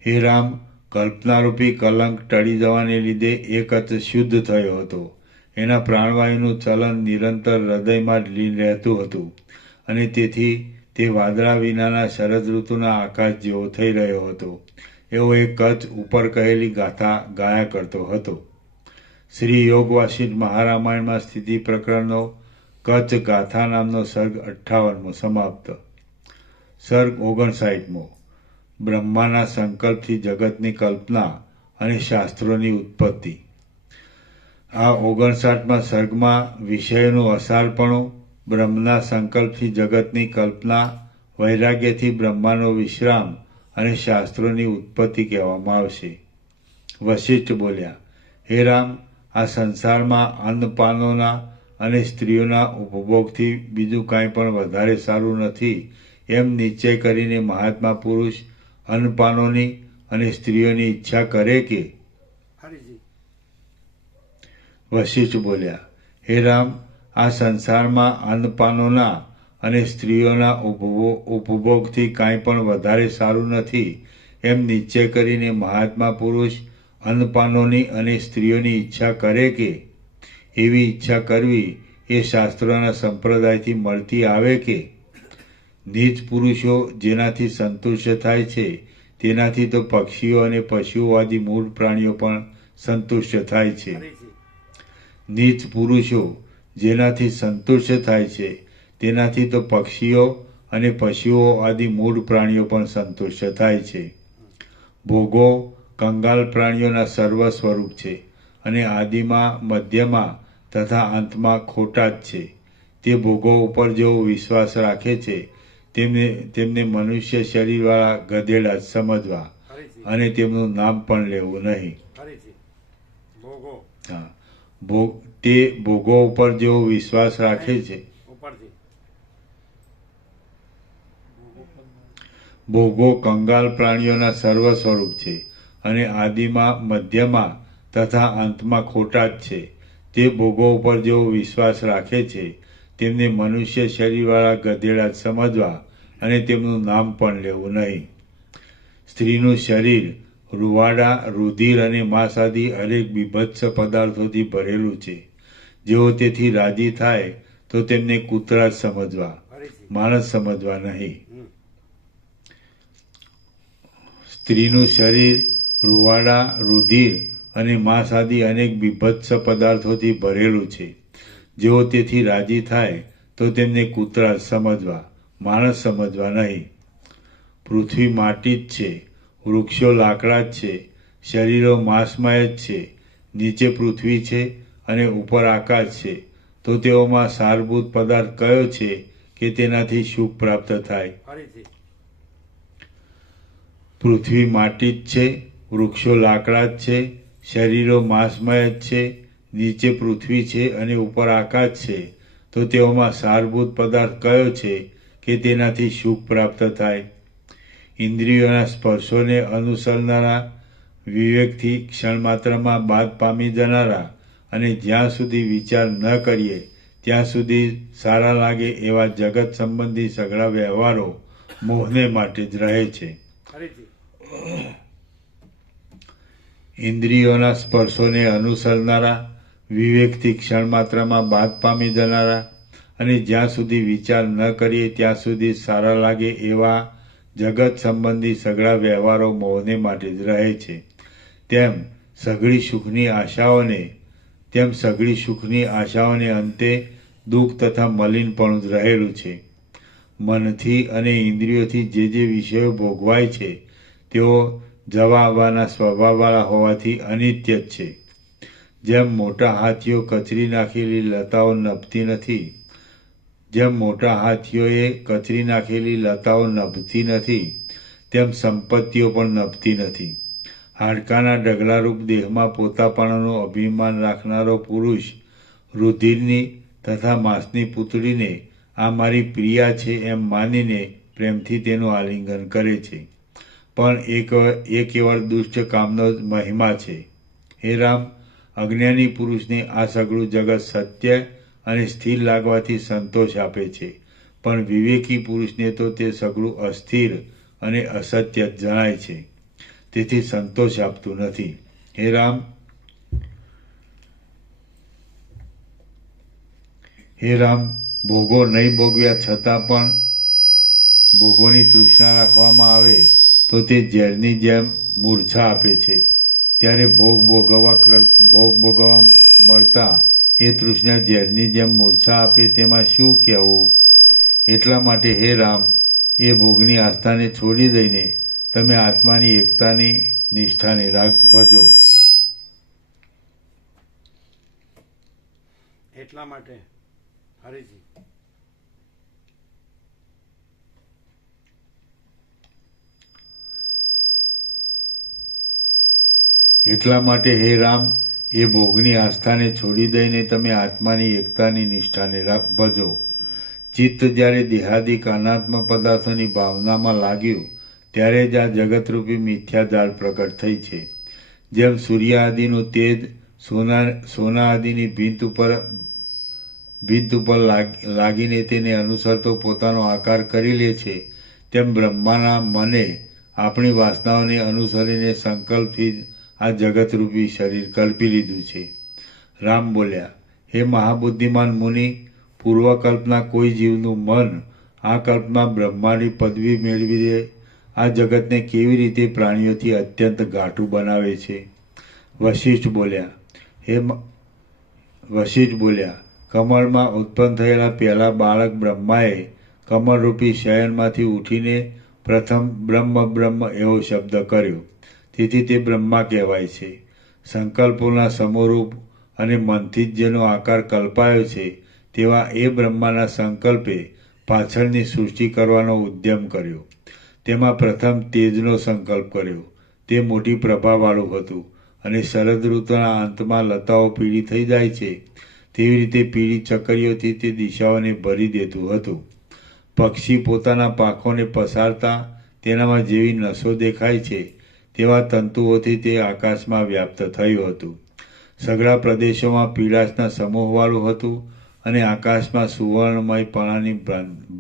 હે રામ, કલ્પનારૂપી કલંક ટળી જવાને લીધે એ કચ્છ શુદ્ધ થયો હતો. એના પ્રાણવાયુનું ચલન નિરંતર હૃદયમાં જ લીન રહેતું હતું અને તેથી તે વાદળા વિનાના શરદ ઋતુના આકાશ જેવો થઈ રહ્યો હતો. એવો એક કચ્છ ઉપર કહેલી ગાથા ગાયા કરતો હતો. શ્રી યોગવાસિષ્ઠ મહારામાયણમાં સ્થિતિ પ્રકરણનો કચ્છ ગાથા નામનો સર્ગ 58મો સમાપ્ત. સર્ગ 59મો. બ્રહ્માના સંકલ્પથી જગતની કલ્પના અને શાસ્ત્રોની ઉત્પત્તિ. આ 59મા સર્ગમાં વિષયોનું અસારપણું, બ્રહ્મના સંકલ્પથી જગતની કલ્પના, વૈરાગ્યથી બ્રહ્માનો વિશ્રામ અને શાસ્ત્રોની ઉત્પત્તિ કહેવામાં આવશે. વશિષ્ઠ બોલ્યા, હે રામ, આ સંસારમાં અન્નપાનોના અને સ્ત્રીઓના ઉપભોગથી બીજું કાંઈ પણ વધારે સારું નથી એમ નિશ્ચય કરીને મહાત્મા પુરુષ અન્નપાનોની અને સ્ત્રીઓની ઈચ્છા કરે કે? વશિષ્ઠ બોલ્યા, હે રામ, આ સંસારમાં અન્નપાનોના અને સ્ત્રીઓના ઉપભોગથી કાંઈ પણ વધારે સારું નથી એમ નિશ્ચય કરીને મહાત્મા પુરુષ અન્નપાનોની અને સ્ત્રીઓની ઈચ્છા કરે કે? એવી ઈચ્છા કરવી એ શાસ્ત્રોના સંપ્રદાયથી મળતી આવે કે? નીચ પુરુષો જેનાથી સંતુષ્ટ થાય છે તેનાથી તો પક્ષીઓ અને પશુઓ આદિ મૂળ પ્રાણીઓ પણ સંતુષ્ટ થાય છે. હરીજી નીચ પુરુષો જેનાથી સંતુષ્ટ થાય છે તેનાથી તો પક્ષીઓ અને પશુઓ આદિ મૂળ પ્રાણીઓ પણ સંતુષ્ટ થાય છે. ભોગો કંગાલ પ્રાણીઓના સર્વ સ્વરૂપ છે અને આદિમાં, મધ્યમાં તથા અંતમાં ખોટા જ છે. તે ભોગો ઉપર જેવો વિશ્વાસ રાખે છે તેમને મનુષ્ય શરીરવાળા ગધેડા જ સમજવા હરીજી અને તેમનું નામ પણ લેવું નહીં. હરીજી ભોગો હા, તે ભોગો ઉપર જેવો વિશ્વાસ રાખે છે. ઉપરથી ભોગો કંગાલ પ્રાણીઓના સર્વ સ્વરૂપ છે અને આદિમાં, મધ્યમાં તથા અંતમાં ખોટા જ છે. તે ભોગો ઉપર જેવો વિશ્વાસ રાખે છે તેમને મનુષ્ય શરીરવાળા ગધેડા જ સમજવા અને તેમનું નામ પણ લેવું નહીં. સ્ત્રીનું શરીર રૂવાડા, રુધિર અને માંસ આદિ અનેક બીભત્સ પદાર્થોથી ભરેલું છે. જેઓ તેથી રાજી થાય તો તેમને કૂતરા જ સમજવા, હરીજી માણસ સમજવા નહીં. હમ. સ્ત્રીનું શરીર રૂવાડા, રુધિર અને માંસ આદિ અનેક બીભત્સ પદાર્થોથી ભરેલું છે. જેઓ તેથી રાજી થાય તો તેમને કૂતરા જ સમજવા, માણસ સમજવા નહીં. પૃથ્વી માટી જ છે, વૃક્ષો લાકડા જ છે, શરીરો માંસમય જ છે. નીચે પૃથ્વી છે અને ઉપર આકાશ છે. તો તેઓમાં સારભૂત પદાર્થ કયો છે કે તેનાથી સુખ પ્રાપ્ત થાય? હરીજી પૃથ્વી માટી જ છે, વૃક્ષો લાકડા જ છે, શરીરો માંસમય જ છે. નીચે પૃથ્વી છે અને ઉપર આકાશ છે. તો તેઓમાં સારભૂત પદાર્થ કયો છે કે તેનાથી સુખ પ્રાપ્ત થાય? ઇન્દ્રિયોના સ્પર્શોને અનુસરનારા, વિવેકથી ક્ષણમાત્રમાં બાદ પામી જનારા અને જ્યાં સુધી વિચાર ન કરીએ ત્યાં સુધી સારા લાગે એવા જગત સંબંધી સઘળા વ્યવહારો મોહને માટે જ રહે છે. હરીજી ઇન્દ્રિયોના સ્પર્શોને અનુસરનારા, વિવેકથી ક્ષણમાત્રમાં બાદ પામી જનારા અને જ્યાં સુધી વિચાર ન કરીએ ત્યાં સુધી સારા લાગે એવા જગત સંબંધી સઘળા વ્યવહારો મોહને માટે જ રહે છે. તેમ સઘળી સુખની આશાઓને અંતે દુઃખ તથા મલિનપણું જ રહેલું છે. મનથી અને ઇન્દ્રિયોથી જે વિષયો ભોગવાય છે તેઓ જવા આવવાના સ્વભાવવાળા હોવાથી અનિત્ય જ છે. જેમ મોટા હાથીઓ કચરી નાખેલી લતાઓ નભતી નથી, તેમ સંપત્તિઓ પણ નભતી નથી. હાડકાના ડગલારૂપ દેહમાં પોતાપણાનું અભિમાન રાખનારો પુરુષ રુધિરની તથા માંસની પૂતળીને આ મારી પ્રિયા છે એમ માનીને પ્રેમથી તેનું આલિંગન કરે છે. પણ એ કેવળ દુષ્ટ કામનો જ મહિમા છે. હે રામ, અજ્ઞાની પુરુષને આ સઘળું જગત સત્ય અને સ્થિર લાગવાથી સંતોષ આપે છે, પણ વિવેકી પુરુષને તો તે સઘળું અસ્થિર અને અસત્ય જ જણાય છે, તેથી સંતોષ આપતું નથી. હે રામ, ભોગો નહીં ભોગવ્યા છતાં પણ ભોગોની તૃષ્ણા રાખવામાં આવે તો તે ઝેરની જેમ મૂર્છા આપે છે. ત્યારે ભોગ ભોગવવા મળતા એ તૃષ્ણા ઝેરની જેમ મૂર્છા આપે તેમાં શું કહેવું? એટલા માટે હે રામ, એ ભોગની આસ્થાને છોડી દઈને તમે આત્માની એકતાની નિષ્ઠાને ભજો. એટલા માટે હરીજી એટલા માટે હે રામ, એ ભોગની આસ્થાને છોડી દઈને તમે આત્માની એકતાની નિષ્ઠાને ભજો. ચિત્ત જ્યારે દેહાદિક અનાત્મ પદાર્થોની ભાવનામાં લાગ્યું ત્યારે જ આ જગતરૂપી મિથ્યાજાળ પ્રગટ થઈ છે. જેમ સૂર્ય આદિનું તેજ સોના આદિની ભીંત ઉપર લાગીને તેને અનુસરતો પોતાનો આકાર કરી લે છે, તેમ બ્રહ્માના મને આપણી વાસનાઓને અનુસરીને સંકલ્પથી આ જગતરૂપી શરીર કલ્પી લીધું છે. રામ બોલ્યા, હે મહાબુદ્ધિમાન મુનિ, પૂર્વકલ્પના કોઈ જીવનું મન આ કલ્પમાં બ્રહ્માની પદવી મેળવી દે આ જગતને કેવી રીતે પ્રાણીઓથી અત્યંત ગાઢું બનાવે છે? વશિષ્ઠ બોલ્યા, કમળમાં ઉત્પન્ન થયેલા પહેલા બાળક બ્રહ્માએ કમળરૂપી શયનમાંથી ઉઠીને પ્રથમ બ્રહ્મ બ્રહ્મ એવો શબ્દ કર્યો, તેથી તે બ્રહ્મા કહેવાય છે. સંકલ્પોના સમોરૂપ અને મનથી જ જેનો આકાર કલ્પાયો છે તેવા એ બ્રહ્માના સંકલ્પે પાછળની સૃષ્ટિ કરવાનો ઉદ્યમ કર્યો. તેમાં પ્રથમ તેજનો સંકલ્પ કર્યો. તે મોટી પ્રભાવાળું હતું અને શરદ ઋતુના અંતમાં લતાઓ પીળી થઈ જાય છે તેવી રીતે પીળી ચકરીઓથી તે દિશાઓને ભરી દેતું હતું. પક્ષી પોતાના પાંખોને પસારતા તેનામાં જેવી નસો દેખાય છે તેવા તંતુઓથી તે આકાશમાં વ્યાપ્ત થયું હતું. સઘળા પ્રદેશોમાં પીળાશના સમૂહવાળું હતું અને આકાશમાં સુવર્ણમયપણાની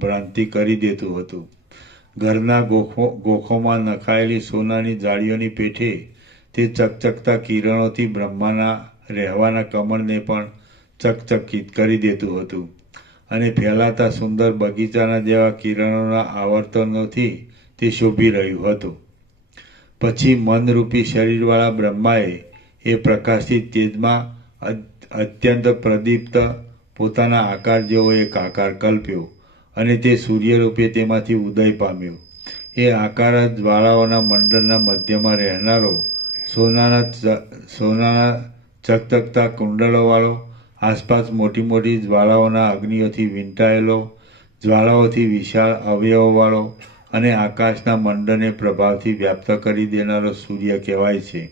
ભ્રાંતિ કરી દેતું હતું. ઘરના ગોખોમાં નખાયેલી સોનાની જાળીઓની પેઠે તે ચકચકતા કિરણોથી બ્રહ્માના રહેવાના કમળને પણ ચકચકિત કરી દેતું હતું અને ફેલાતા સુંદર બગીચાના જેવા કિરણોના આવર્તનોથી તે શોભી રહ્યું હતું. પછી મનરૂપી શરીરવાળા બ્રહ્માએ એ પ્રકાશિત તેજમાં અત્યંત પ્રદીપ્ત પોતાના આકાર જેવો એક આકાર કલ્પ્યો અને તે સૂર્યરૂપે તેમાંથી ઉદય પામ્યો. એ આકાર જ જ્વાળાઓના મંડળના મધ્યમાં રહેનારો સોનાના ચકચકતા કુંડળોવાળો, આસપાસ મોટી મોટી જ્વાળાઓના અગ્નિઓથી વીંટાયેલો, જ્વાળાઓથી વિશાળ અવયવવાળો અને આકાશના મંડળને પ્રભાવથી વ્યાપ્ત કરી દેનારો સૂર્ય કહેવાય છે.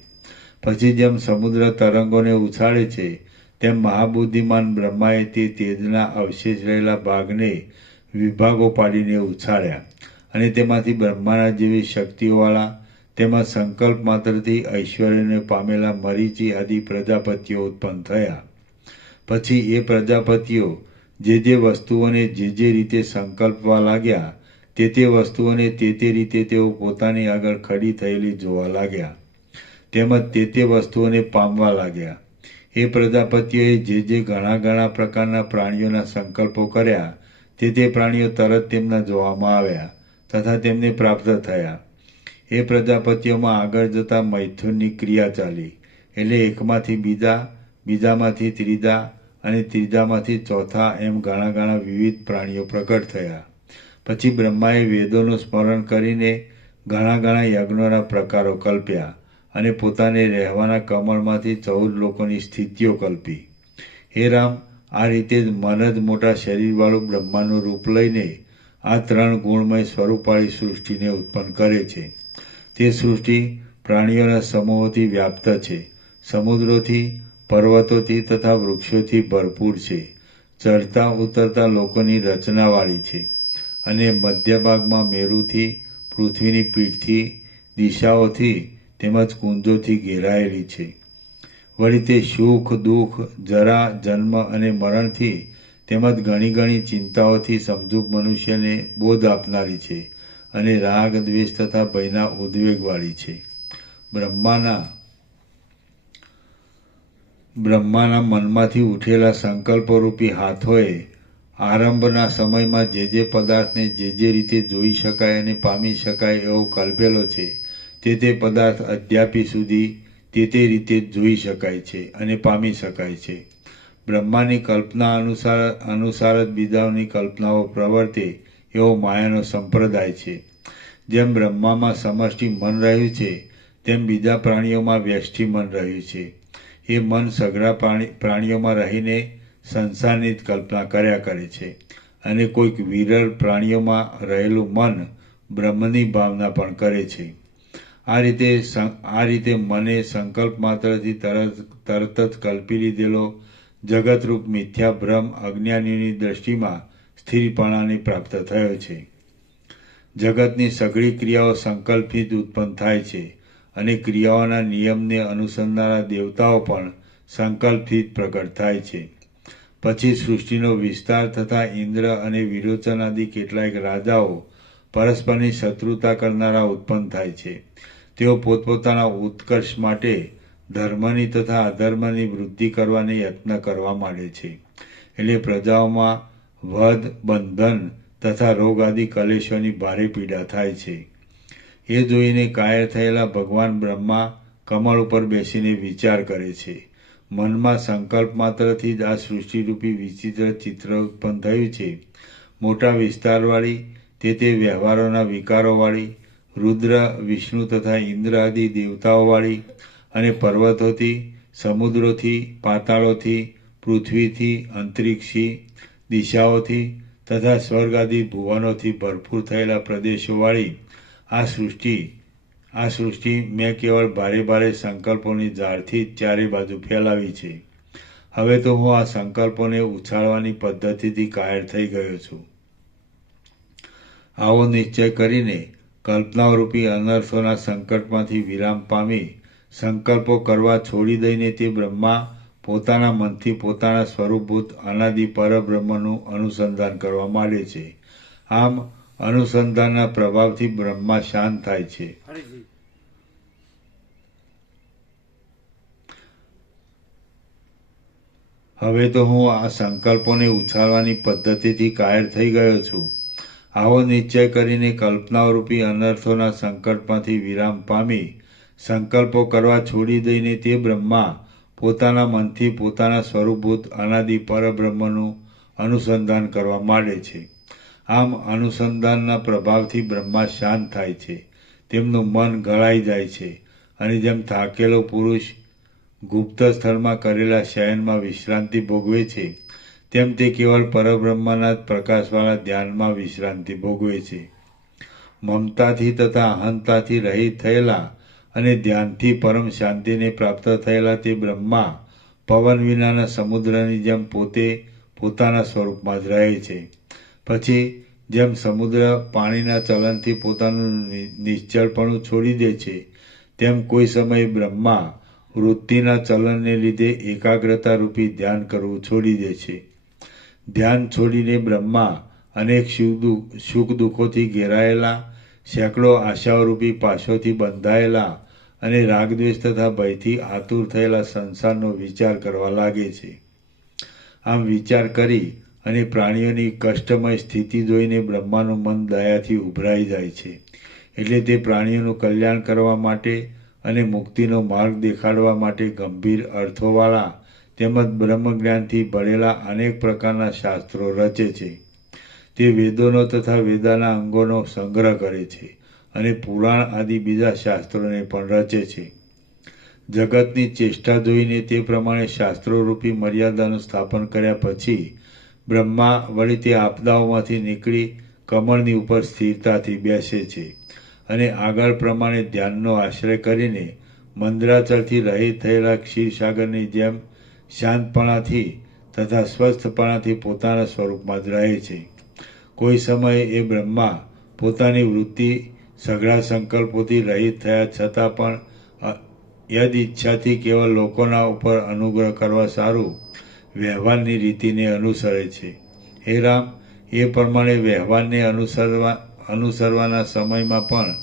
પછી જેમ સમુદ્ર તરંગોને ઉછાળે છે તેમ મહાબુદ્ધિમાન બ્રહ્માએ તે તેજના અવશેષ રહેલા ભાગને વિભાગો પાડીને ઉછાળ્યા અને તેમાંથી બ્રહ્માના જેવી શક્તિઓવાળા, તેમાં સંકલ્પ માત્રથી ઐશ્વર્યને પામેલા મરીચી આદિ પ્રજાપતિઓ ઉત્પન્ન થયા. પછી એ પ્રજાપતિઓ જે વસ્તુઓને જે રીતે સંકલ્પવા લાગ્યા તે વસ્તુઓને તે રીતે તેઓ પોતાની આગળ ખડી થયેલી જોવા લાગ્યા, તેમજ તે વસ્તુઓને પામવા લાગ્યા. એ પ્રજાપતિઓએ જે ઘણા પ્રકારના પ્રાણીઓના સંકલ્પો કર્યા તે પ્રાણીઓ તરત તેમના જોવામાં આવ્યા તથા તેમને પ્રાપ્ત થયા. એ પ્રજાપતિઓમાં આગળ જતા મૈથુનની ક્રિયા ચાલી, એટલે એકમાંથી બીજા, બીજામાંથી ત્રીજા અને ત્રીજામાંથી ચોથા એમ ઘણા વિવિધ પ્રાણીઓ પ્રકટ થયા. પછી બ્રહ્માએ વેદોનું સ્મરણ કરીને ઘણા યજ્ઞોના પ્રકારો કલ્પ્યા અને પોતાને રહેવાના કમળમાંથી 14 લોકોની સ્થિતિઓ કલ્પી. હે રામ, આ રીતે જ મન જ મોટા શરીરવાળું બ્રહ્માનું રૂપ લઈને આ 3 ગુણમય સ્વરૂપવાળી સૃષ્ટિને ઉત્પન્ન કરે છે. તે સૃષ્ટિ પ્રાણીઓના સમૂહોથી વ્યાપ્ત છે, સમુદ્રોથી, પર્વતોથી તથા વૃક્ષોથી ભરપૂર છે, ચડતા ઉતરતા લોકોની રચનાવાળી છે અને મધ્ય ભાગમાં મેરુથી, પૃથ્વીની પીઠથી, દિશાઓથી તેમજ કુંજોથી ઘેરાયેલી છે. વળી તે સુખ, દુઃખ, જરા, જન્મ અને મરણથી તેમજ ઘણી ચિંતાઓથી સમજૂક મનુષ્યને બોધ આપનારી છે અને રાગ, દ્વેષ તથા ભયના ઉદ્વેગવાળી છે. બ્રહ્માના મનમાંથી ઉઠેલા સંકલ્પરૂપી હાથોએ આરંભના સમયમાં જે પદાર્થને જે રીતે જોઈ શકાય અને પામી શકાય એવો કલ્પેલો છે તે પદાર્થ અદ્યાપી સુધી તે રીતે જોઈ શકાય છે અને પામી શકાય છે. બ્રહ્માની કલ્પના અનુસાર જ બીજાઓની કલ્પનાઓ પ્રવર્તે એવો માયાનો સંપ્રદાય છે. જેમ બ્રહ્મામાં સમષ્ટિ મન રહ્યું છે તેમ બીજા પ્રાણીઓમાં વ્યષ્ટિ મન રહ્યું છે. એ મન સઘળા પ્રાણીઓમાં રહીને સંસારની જ કલ્પના કર્યા કરે છે અને કોઈક વિરલ પ્રાણીઓમાં રહેલું મન બ્રહ્મની ભાવના પણ કરે છે. આ રીતે મને સંકલ્પ માત્રથી તરત જ કલ્પી લીધેલો જગતરૂપ મિથ્યા ભ્રમ અજ્ઞાનીઓની દ્રષ્ટિમાં સ્થિરપણાને પ્રાપ્ત થયો છે. જગતની સઘળી ક્રિયાઓ સંકલ્પથી જ ઉત્પન્ન થાય છે અને ક્રિયાઓના નિયમને અનુસરનારા દેવતાઓ પણ સંકલ્પથી જ પ્રગટ થાય છે. પછી સૃષ્ટિનો વિસ્તાર થતાં ઇન્દ્ર અને વિરોચન આદિ કેટલાક રાજાઓ પરસ્પરની શત્રુતા કરનારા ઉત્પન્ન થાય છે. તેઓ પોતપોતાના ઉત્કર્ષ માટે ધર્મની તથા અધર્મની વૃદ્ધિ કરવાની યત્ન કરવા માંડે છે. એટલે પ્રજાઓમાં વધ, બંધન તથા રોગ આદિ કલેશોની ભારે પીડા થાય છે. એ જોઈને કાયર થયેલા ભગવાન બ્રહ્મા કમળ ઉપર બેસીને વિચાર કરે છે. મનમાં સંકલ્પ માત્રથી જ આ સૃષ્ટિરૂપી વિચિત્ર ચિત્ર ઉત્પન્ન થયું છે. મોટા વિસ્તારવાળી, તે વ્યવહારોના વિકારોવાળી, રુદ્ર, વિષ્ણુ તથા ઇન્દ્ર આદિ દેવતાઓવાળી અને પર્વતોથી, સમુદ્રોથી, પાતાળોથી, પૃથ્વીથી, અંતરિક્ષથી, દિશાઓથી તથા સ્વર્ગ આદિ ભુવનોથી ભરપૂર થયેલા પ્રદેશોવાળી આ સૃષ્ટિ મેં કેવળ ભારે ભારે સંકલ્પોની ઝાડથી જ ચારે બાજુ ફેલાવી છે. હવે તો હું આ સંકલ્પોને ઉછાળવાની પદ્ધતિથી કાયર થઈ ગયો છું. આવો નિશ્ચય કરીને કલ્પનારૂપી અનર્થોના સંકટમાંથી વિરામ પામી સંકલ્પો કરવા છોડી દઈને તે બ્રહ્મા પોતાના મનથી પોતાના સ્વરૂપભૂત અનાદિ પરબ્રહ્મનું અનુસંધાન કરવા માંડે છે. આમ અનુસંધાનના પ્રભાવથી બ્રહ્મા શાંત થાય છે. હવે તો હું આ સંકલ્પોને ઉછાળવાની પદ્ધતિથી કાયર થઈ ગયો છું. આવો નિશ્ચય કરીને કલ્પનારૂપી અનર્થોના સંકટમાંથી વિરામ પામી સંકલ્પો કરવા છોડી દઈને તે બ્રહ્મા પોતાના મનથી પોતાના સ્વરૂપભૂત અનાદિ પરબ્રહ્મનું અનુસંધાન કરવા માંડે છે. આમ અનુસંધાનના પ્રભાવથી બ્રહ્મા શાંત થાય છે. તેમનું મન ગળાઈ જાય છે અને જેમ થાકેલો પુરુષ ગુપ્ત સ્થળમાં કરેલા શયનમાં વિશ્રાંતિ ભોગવે છે તેમ તે કેવળ પરબ્રહ્મના પ્રકાશવાળા ધ્યાનમાં વિશ્રાંતિ ભોગવે છે. મમતાથી તથા અહંતાથી રહિત થયેલા અને ધ્યાનથી પરમ શાંતિને પ્રાપ્ત થયેલા તે બ્રહ્મા પવન વિનાના સમુદ્રની જેમ પોતે પોતાના સ્વરૂપમાં જ રહે છે. પછી જેમ સમુદ્ર પાણીના ચલનથી પોતાનું નિશ્ચળપણું છોડી દે છે તેમ કોઈ સમયે બ્રહ્મા વૃત્તિના ચલનને લીધે એકાગ્રતા રૂપી ધ્યાન કરવું છોડી દે છે. ધ્યાન છોડીને બ્રહ્મા અનેક સુખ દુઃખોથી ઘેરાયેલા, સેંકડો આશાઓરૂપી પાશોથી બંધાયેલા અને રાગદ્વેષ તથા ભયથી આતુર થયેલા સંસારનો વિચાર કરવા લાગે છે. આમ વિચાર કરી અને પ્રાણીઓની કષ્ટમય સ્થિતિ જોઈને બ્રહ્માનું મન દયાથી ઉભરાઈ જાય છે. એટલે તે પ્રાણીઓનું કલ્યાણ કરવા માટે અને મુક્તિનો માર્ગ દેખાડવા માટે ગંભીર અર્થોવાળા તેમજ બ્રહ્મજ્ઞાનથી ભળેલા અનેક પ્રકારના શાસ્ત્રો રચે છે. તે વેદોનો તથા વેદાના અંગોનો સંગ્રહ કરે છે અને પુરાણ આદિ બીજા શાસ્ત્રોને પણ રચે છે. જગતની ચેષ્ટા જોઈને તે પ્રમાણે શાસ્ત્રોરૂપી મર્યાદાનું સ્થાપન કર્યા પછી બ્રહ્મા વળી તે આપદાઓમાંથી નીકળી કમળની ઉપર સ્થિરતાથી બેસે છે અને આગળ પ્રમાણે ધ્યાનનો આશ્રય કરીને મંદરાચળથી રહિત થયેલા ક્ષીરસાગરની જેમ શાંતપણાથી તથા સ્વસ્થપણાથી પોતાના સ્વરૂપમાં જ રહે છે. કોઈ સમયે એ બ્રહ્મા પોતાની વૃત્તિ સઘળા સંકલ્પોથી રહિત થયા છતાં પણ યદ ઈચ્છાથી કેવળ લોકોના ઉપર અનુગ્રહ કરવા સારું વ્યવહારની રીતિને અનુસરે છે. હે રામ, એ પ્રમાણે વ્યવહારને અનુસરવાના સમયમાં પણ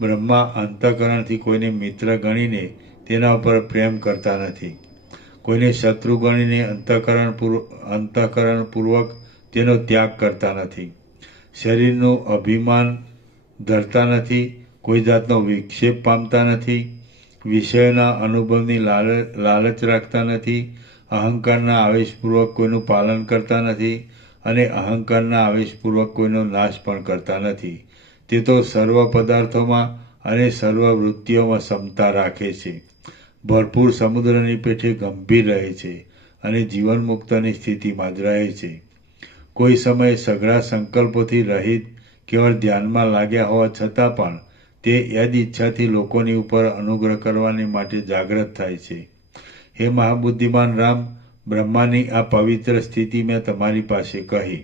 બ્રહ્મા અંતઃકરણથી કોઈને મિત્ર ગણીને તેના ઉપર પ્રેમ કરતા નથી. કોઈને શત્રુ ગણીને અંતઃકરણપૂર્વક તેનો ત્યાગ કરતા નથી. શરીરનું અભિમાન ધરતા નથી. કોઈ જાતનો વિક્ષેપ પામતા નથી. વિષયોના અનુભવની લાલચ રાખતા નથી. અહંકારના આવેશપૂર્વક કોઈનું પાલન કરતા નથી અને અહંકારના આવેશપૂર્વક કોઈનો નાશ પણ કરતા નથી. તે તો સર્વ પદાર્થોમાં અને સર્વ વૃત્તિઓમાં સમતા રાખે છે. ભરપૂર સમુદ્રની પેઠે ગંભીર રહે છે અને જીવન મુક્તની સ્થિતિમાં જ રહે છે. કોઈ સમયે સઘળા સંકલ્પોથી રહિત કેવળ ધ્યાનમાં લાગ્યા હોવા છતાં પણ તે યદ ઈચ્છાથી લોકોની ઉપર અનુગ્રહ કરવાની માટે જાગ્રત થાય છે. હે મહાબુદ્ધિમાન રામ, બ્રહ્માની આ પવિત્ર સ્થિતિ મેં તમારી પાસે કહી.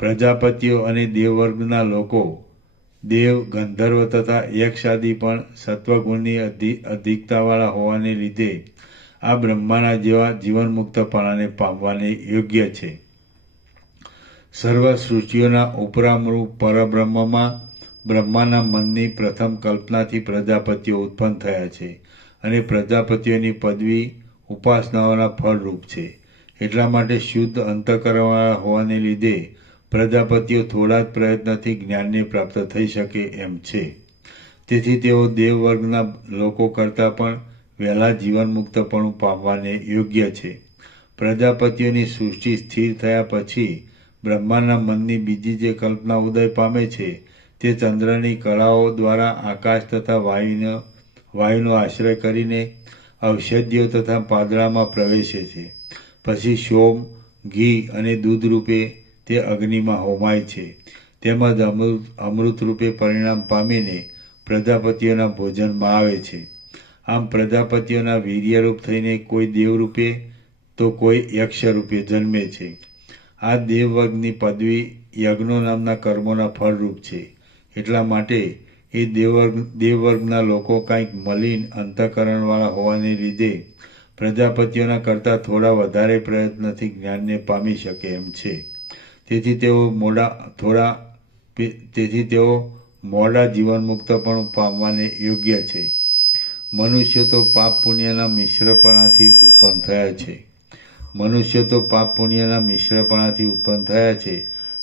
પ્રજાપતિઓ અને દેવવર્ગના લોકો, દેવ, ગંધર્વ તથા યક્ષ આદિ પણ સત્વગુણની અધિકતાવાળા હોવાને લીધે આ બ્રહ્માના જેવા જીવનમુક્તપણાને પામવાને યોગ્ય છે. સર્વ સૃષ્ટિઓના ઉપરામરૂપ પરબ્રહ્મમાં બ્રહ્માના મનની પ્રથમ કલ્પનાથી પ્રજાપતિઓ ઉત્પન્ન થયા છે અને પ્રજાપતિઓની પદવી ઉપાસનાઓના ફળરૂપ છે. એટલા માટે શુદ્ધ અંતઃકરણવાળા હોવાને લીધે પ્રજાપતિઓ થોડા જ પ્રયત્નથી જ્ઞાનને પ્રાપ્ત થઈ શકે એમ છે. તેથી તેઓ દેવ વર્ગના લોકો કરતાં પણ વહેલા જીવનમુક્તપણું પામવાને યોગ્ય છે. પ્રજાપતિઓની સૃષ્ટિ સ્થિર થયા પછી બ્રહ્માના મનની બીજી જે કલ્પના ઉદય પામે છે તે ચંદ્રની કળાઓ દ્વારા આકાશ તથા વાયુનો આશ્રય કરીને ઔષધિઓ તથા પાંદડામાં પ્રવેશે છે. પછી સોમ, ઘી અને દૂધ રૂપે તે અગ્નિમાં હોમાય છે. તેમજ અમૃત રૂપે પરિણામ પામીને પ્રજાપતિઓના ભોજનમાં આવે છે. આમ પ્રજાપતિઓના વીર્યરૂપ થઈને કોઈ દેવરૂપે તો કોઈ યક્ષ રૂપે જન્મે છે. આ દેવવર્ગની પદવી યજ્ઞો નામના કર્મોના ફળરૂપ છે. એટલા માટે એ દેવવર્ગના લોકો કંઈક મલિન અંતઃકરણવાળા હોવાને લીધે પ્રજાપતિઓના કરતાં થોડા વધારે પ્રયત્નથી જ્ઞાનને પામી શકે એમ છે. તેથી તેઓ મોડા જીવનમુક્તપણું પામવાને યોગ્ય છે. મનુષ્યો તો પાપ પુણ્યના મિશ્રપણાથી ઉત્પન્ન થયા છે.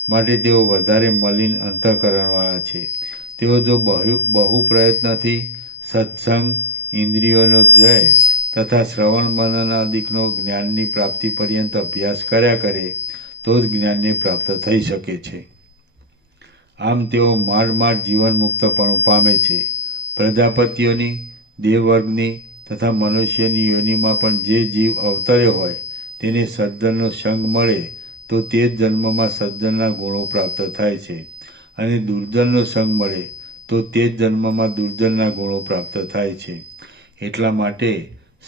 માટે તેઓ વધારે મલિન અંતઃકરણવાળા છે. તેઓ જો બહુ પ્રયત્નથી સત્સંગ, ઇન્દ્રિયોનો જય તથા શ્રવણ મનનાદિકનો જ્ઞાનની પ્રાપ્તિ પર્યંત અભ્યાસ કર્યા કરે તો જ જ્ઞાનને પ્રાપ્ત થઈ શકે છે. આમ તેઓ માંડ જીવનમુક્તપણું પામે છે. પ્રજાપતિઓની, દેવવર્ગની તથા મનુષ્યની યોનિમાં પણ જે જીવ અવતર્યો હોય તેને સજ્જનનો સંગ મળે તો તે જ જન્મમાં સજ્જનના ગુણો પ્રાપ્ત થાય છે, અને દુર્જનનો સંગ મળે તો તે જ જન્મમાં દુર્જનના ગુણો પ્રાપ્ત થાય છે. એટલા માટે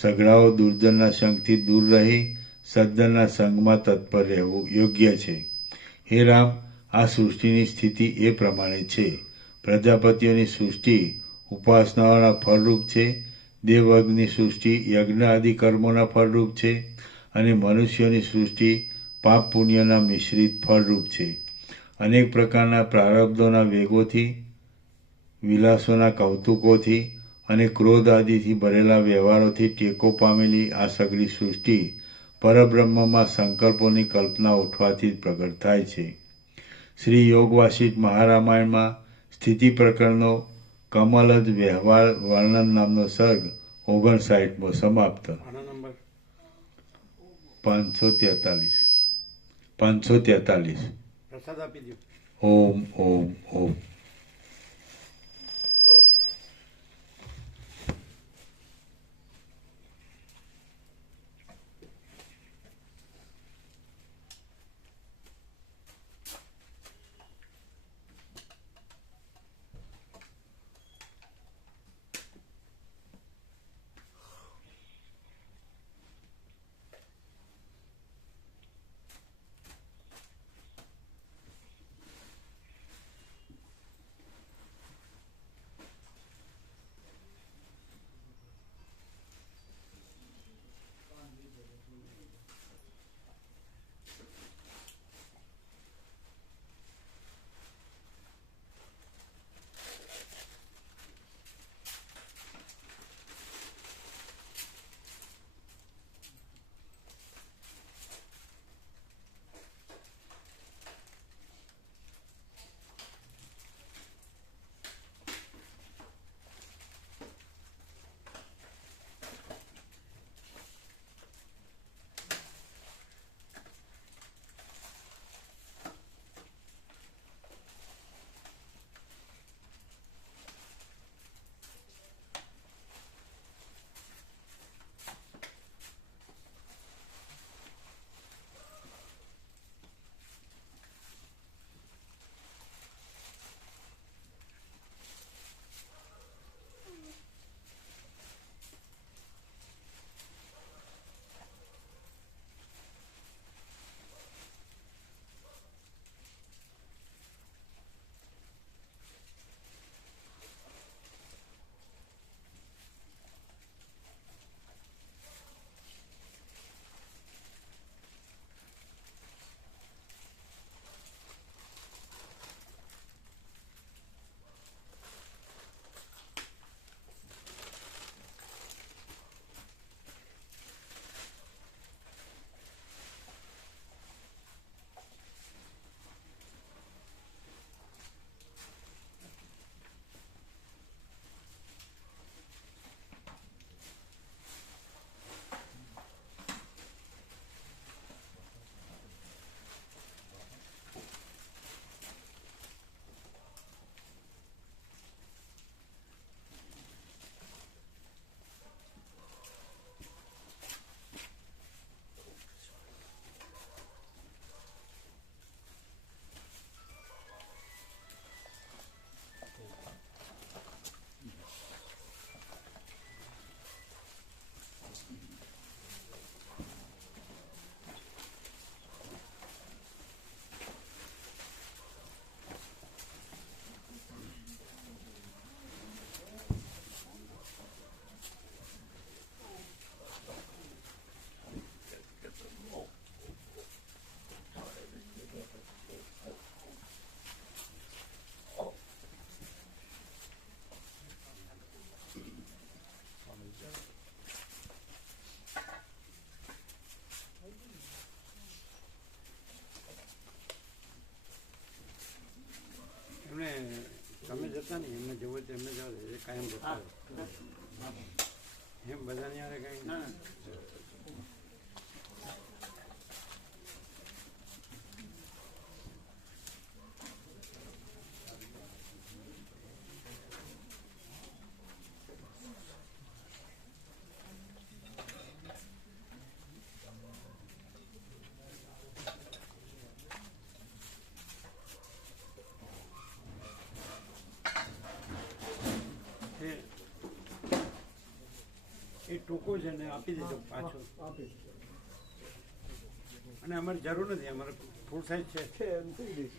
સઘળાઓ દુર્જનના સંગથી દૂર રહી સજ્જનના સંગમાં તત્પર રહેવું યોગ્ય છે. હે રામ, આ સૃષ્ટિની સ્થિતિ એ પ્રમાણે છે. પ્રજાપતિઓની સૃષ્ટિ ઉપાસનાઓના ફળરૂપ છે, દેવવર્ગની સૃષ્ટિ યજ્ઞ આદિ કર્મોના ફળરૂપ છે, અને મનુષ્યોની સૃષ્ટિ પાપ પુણ્યના મિશ્રિત ફળરૂપ છે. અનેક પ્રકારના પ્રારબ્ધોના વેગોથી, વિલાસોના કૌતુકોથી અને ક્રોધ આદિથી ભરેલા વ્યવહારોથી ટેકો પામેલી આ સઘળી સૃષ્ટિ પરબ્રહ્મમાં સંકલ્પોની કલ્પના ઉઠવાથી જ પ્રગટ થાય છે. શ્રી યોગ વાસિષ્ઠ મહારામાયણમાં સ્થિતિ પ્રકરણનો કમલજ વ્યવહાર વર્ણન નામનો સર્ગ 59મો સમાપ્ત. આનો નંબર 543. પ્રસાદ આપી દો. ઓમ ઓમ ઓમ. જતા ને એમને જવું હોય તો એમને જવા દે, એ કાયમ જતા રહે. એમ બધાની યારે કઈ ના ના એ ટૂંકો છે ને આપી દેજો પાછો. આપી અને અમારી જરૂર નથી, અમારે ફૂલ સાઇઝ છે. છે એમ થઈ જઈશ.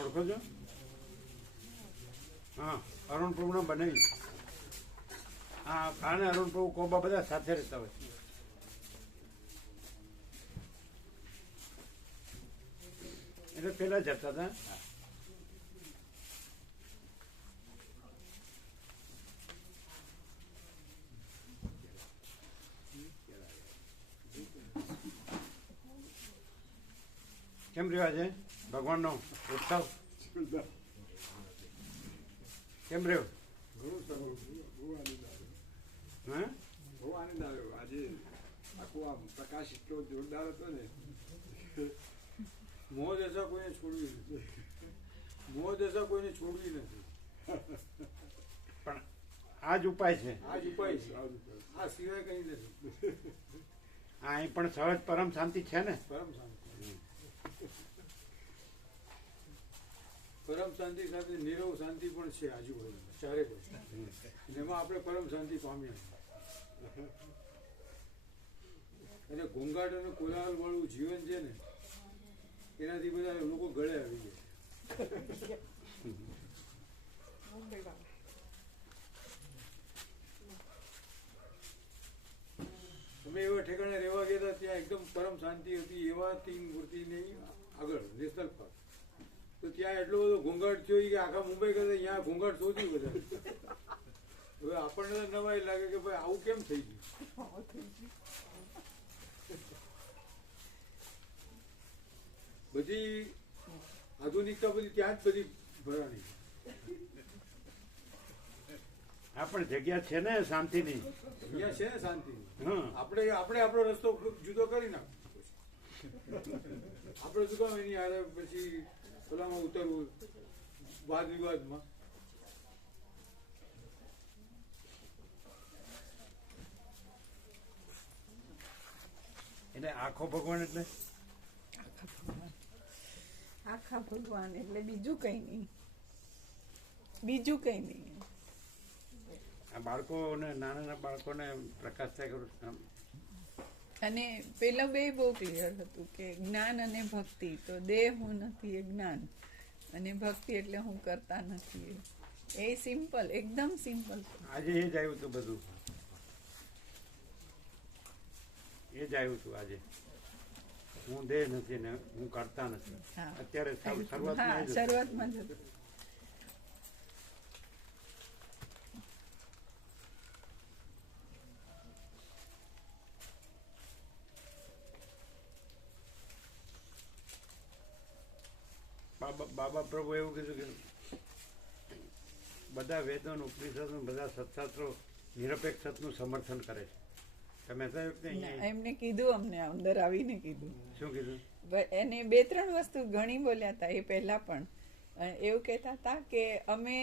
ઓળખો છો? હા, અરુણ પ્રભુના બનાવી. હા, અને અરુણ પ્રભુ કોબા બધા સાથે રહેતા હોય. એટલે પેલા જતા હતા. કેમ રહ્યો છે ભગવાનનો ઉત્સવ? કેમ રહ્યો? હે? બહુ આનંદ આવ્યો આજે. આખું આમ પ્રકાશ એટલો જોરદાર હતો ને. મોહ દશા કોઈને છોડવી નથી. મોહ દશા કોઈને છોડવી નથી. પણ આ જ ઉપાય છે. આ જ ઉપાય છે. આ સિવાય કઈ નથી. હા, અહીં પણ સહજ પરમ શાંતિ છે ને. પરમ શાંતિ. પરમ શાંતિ સાથે નીરવ શાંતિ પણ છે આજુબાજુ ચારે બાજુ. એમાં આપણે પરમ શાંતિ પામ્યા. અને ઘોંઘાટ અને કોલાહલ વાળું જીવન છે ને, એનાથી બધા લોકો ગળે આવી જાય. અમે એવા ઠેકાણે રહેવા ગયા હતા, ત્યાં એકદમ પરમ શાંતિ હતી. એવા તીન મૂર્તિની આગળ નેશનલ પાર્ક, તો ત્યાં એટલો બધો ઘોંઘાટ થયો કે આખા મુંબઈ કરતા ત્યાં ઘોંઘાટ સૌથી વધારે. હવે આપણને તો નવાઈ લાગે કે ભાઈ આવું કેમ થઈ ગયું. બધી આધુનિકતા બધી ત્યાં જ બધી ભરાણી. આ પણ જગ્યા છે ને શાંતિની. અહીંયા છે ને શાંતિ. હા, આપણે આપણો રસ્તો જુદો કરી નાખો. આપણે શું કામ એની હારે પછી પેલામાં ઉતરવું વાદ વિવાદમાં. એટલે આખો ભગવાન એટલે આખા ભગવાન એટલે બીજું કઈ નહીં. બીજું કઈ નહીં. આ બાળકોને નાના બાળકોને પ્રકાશ થાય કરું. અને પેલા બે બહુ ક્લિયર હતું કે જ્ઞાન અને ભક્તિ, તો દેહ હું નથી એ જ્ઞાન, અને ભક્તિ એટલે હું કરતા નથી. એ સિમ્પલ, એકદમ સિમ્પલ. આજે એ જ આવ્યું હતું બધું. એ જ આવ્યું હતું આજે. હું દેહ નથી ને હું કરતા નથી. હા. અત્યારે હા, શરૂઆતમાં એ જ હતું. શરૂઆતમાં જ હતું. બાબા પ્રભુ એવું કીધું કે બધા વેદોનું ઉપનિષદોનું બધા સત્શાસ્ત્રો નિરપેક્ષ સતનું સમર્થન કરે છે. તમે કહ્યું કે ના, એમને કીધું, અમને અંદર આવીને કીધું. શું કીધું? એને 2-3 વસ્તુ ઘણી બોલ્યા હતા એ પહેલા પણ. એવું કહેતા હતા કે અમે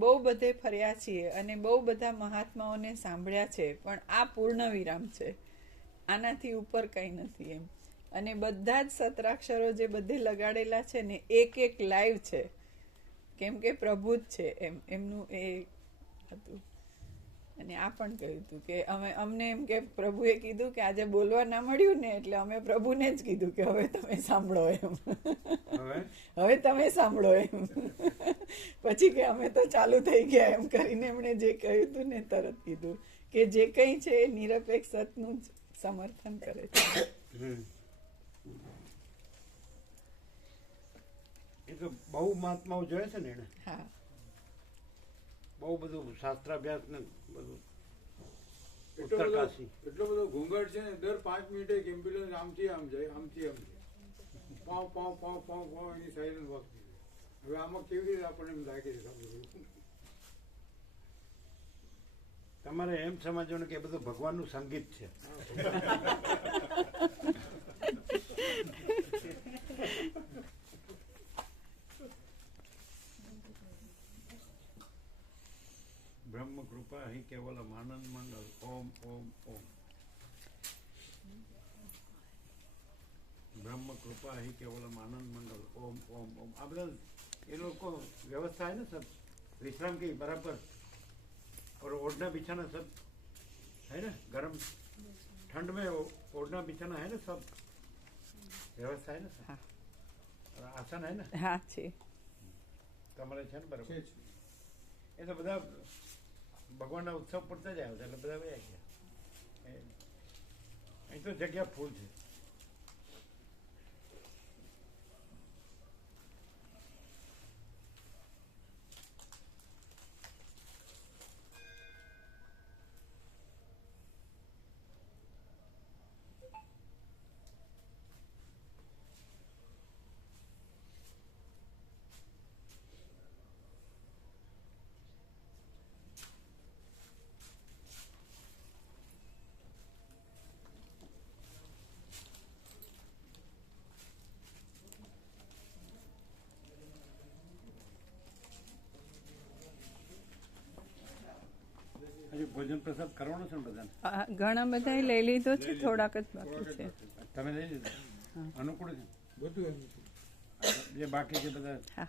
બહુ બધે ફર્યા છીએ અને બહુ બધા મહાત્માઓને સાંભળ્યા છે, પણ આ પૂર્ણ વિરામ છે, આનાથી ઉપર કંઈ નથી એમ. અને બધા જ સત્રાક્ષરો જે બધે લગાડેલા છે ને, એક લાઈવ છે, કેમ કે પ્રભુ જ છે એમ, એમનું એ હતું. અને આ પણ કહ્યું હતું કે અમને એમ કે પ્રભુએ કીધું કે આજે બોલવા ના મળ્યું ને, એટલે અમે પ્રભુને જ કીધું કે હવે તમે સાંભળો એમ, હવે તમે સાંભળો એમ. પછી કે અમે તો ચાલુ થઈ ગયા એમ કરીને એમણે જે કહ્યું હતું ને તરત કીધું કે જે કંઈ છે એ નિરપેક્ષ સતનું જ સમર્થન કરે છે. એ તો બહુ મહાત્માઓ જોયે છે ને એને, હા, બહુ બધું શાસ્ત્રાભ્યાસ ને બધું. એટલો બધો ઘૂંઘટ છે ને, દર 5 મિનિટે એક એમ્બ્યુલન્સ આમથી આમ જાય, આમથી આમ જાય, પાવ પાવ પાવ પાવ પાવ એની સાયરન વાગતી જાય. હવે આમાં કેવી રીતે આપણને એમ લાગે છે સાંભળવું? તમારે એમ સમજવાનું કે એ બધું ભગવાનનું સંગીત છે. બ્રહ્મ કૃપા હિ કેવલમ આનંદ મંગલ ઓમ ઓમ ઓમ. બ્રહ્મ કૃપા હિ કેવલમ આનંદ મંગલ ઓમ ઓમ ઓમ. આ બધા એ લોકો વ્યવસ્થા है ना सब, विश्राम की बराबर, और ओढ़ना बिछाना सब है ना, गर्म ठंड में ओढ़ना बिछाना है ना, सब व्यवस्था है ना सब. और आसन है ना, હા છે. તમારે છે ને બરાબર. એ તો બધા ભગવાનના ઉત્સવ પડતા જ આવ્યા છે એટલે બધા વયા ગયા. અહીં તો જગ્યા ફૂલ છે. હજી ભોજન પ્રસાદ કરવાનો છે ને બધાને? ઘણા બધાએ લઈ લીધો છે, થોડાક જ બાકી છે. તમે લઈ લીધો? અનુકૂળ છે બધું એમ જે બાકી છે બધા? હા.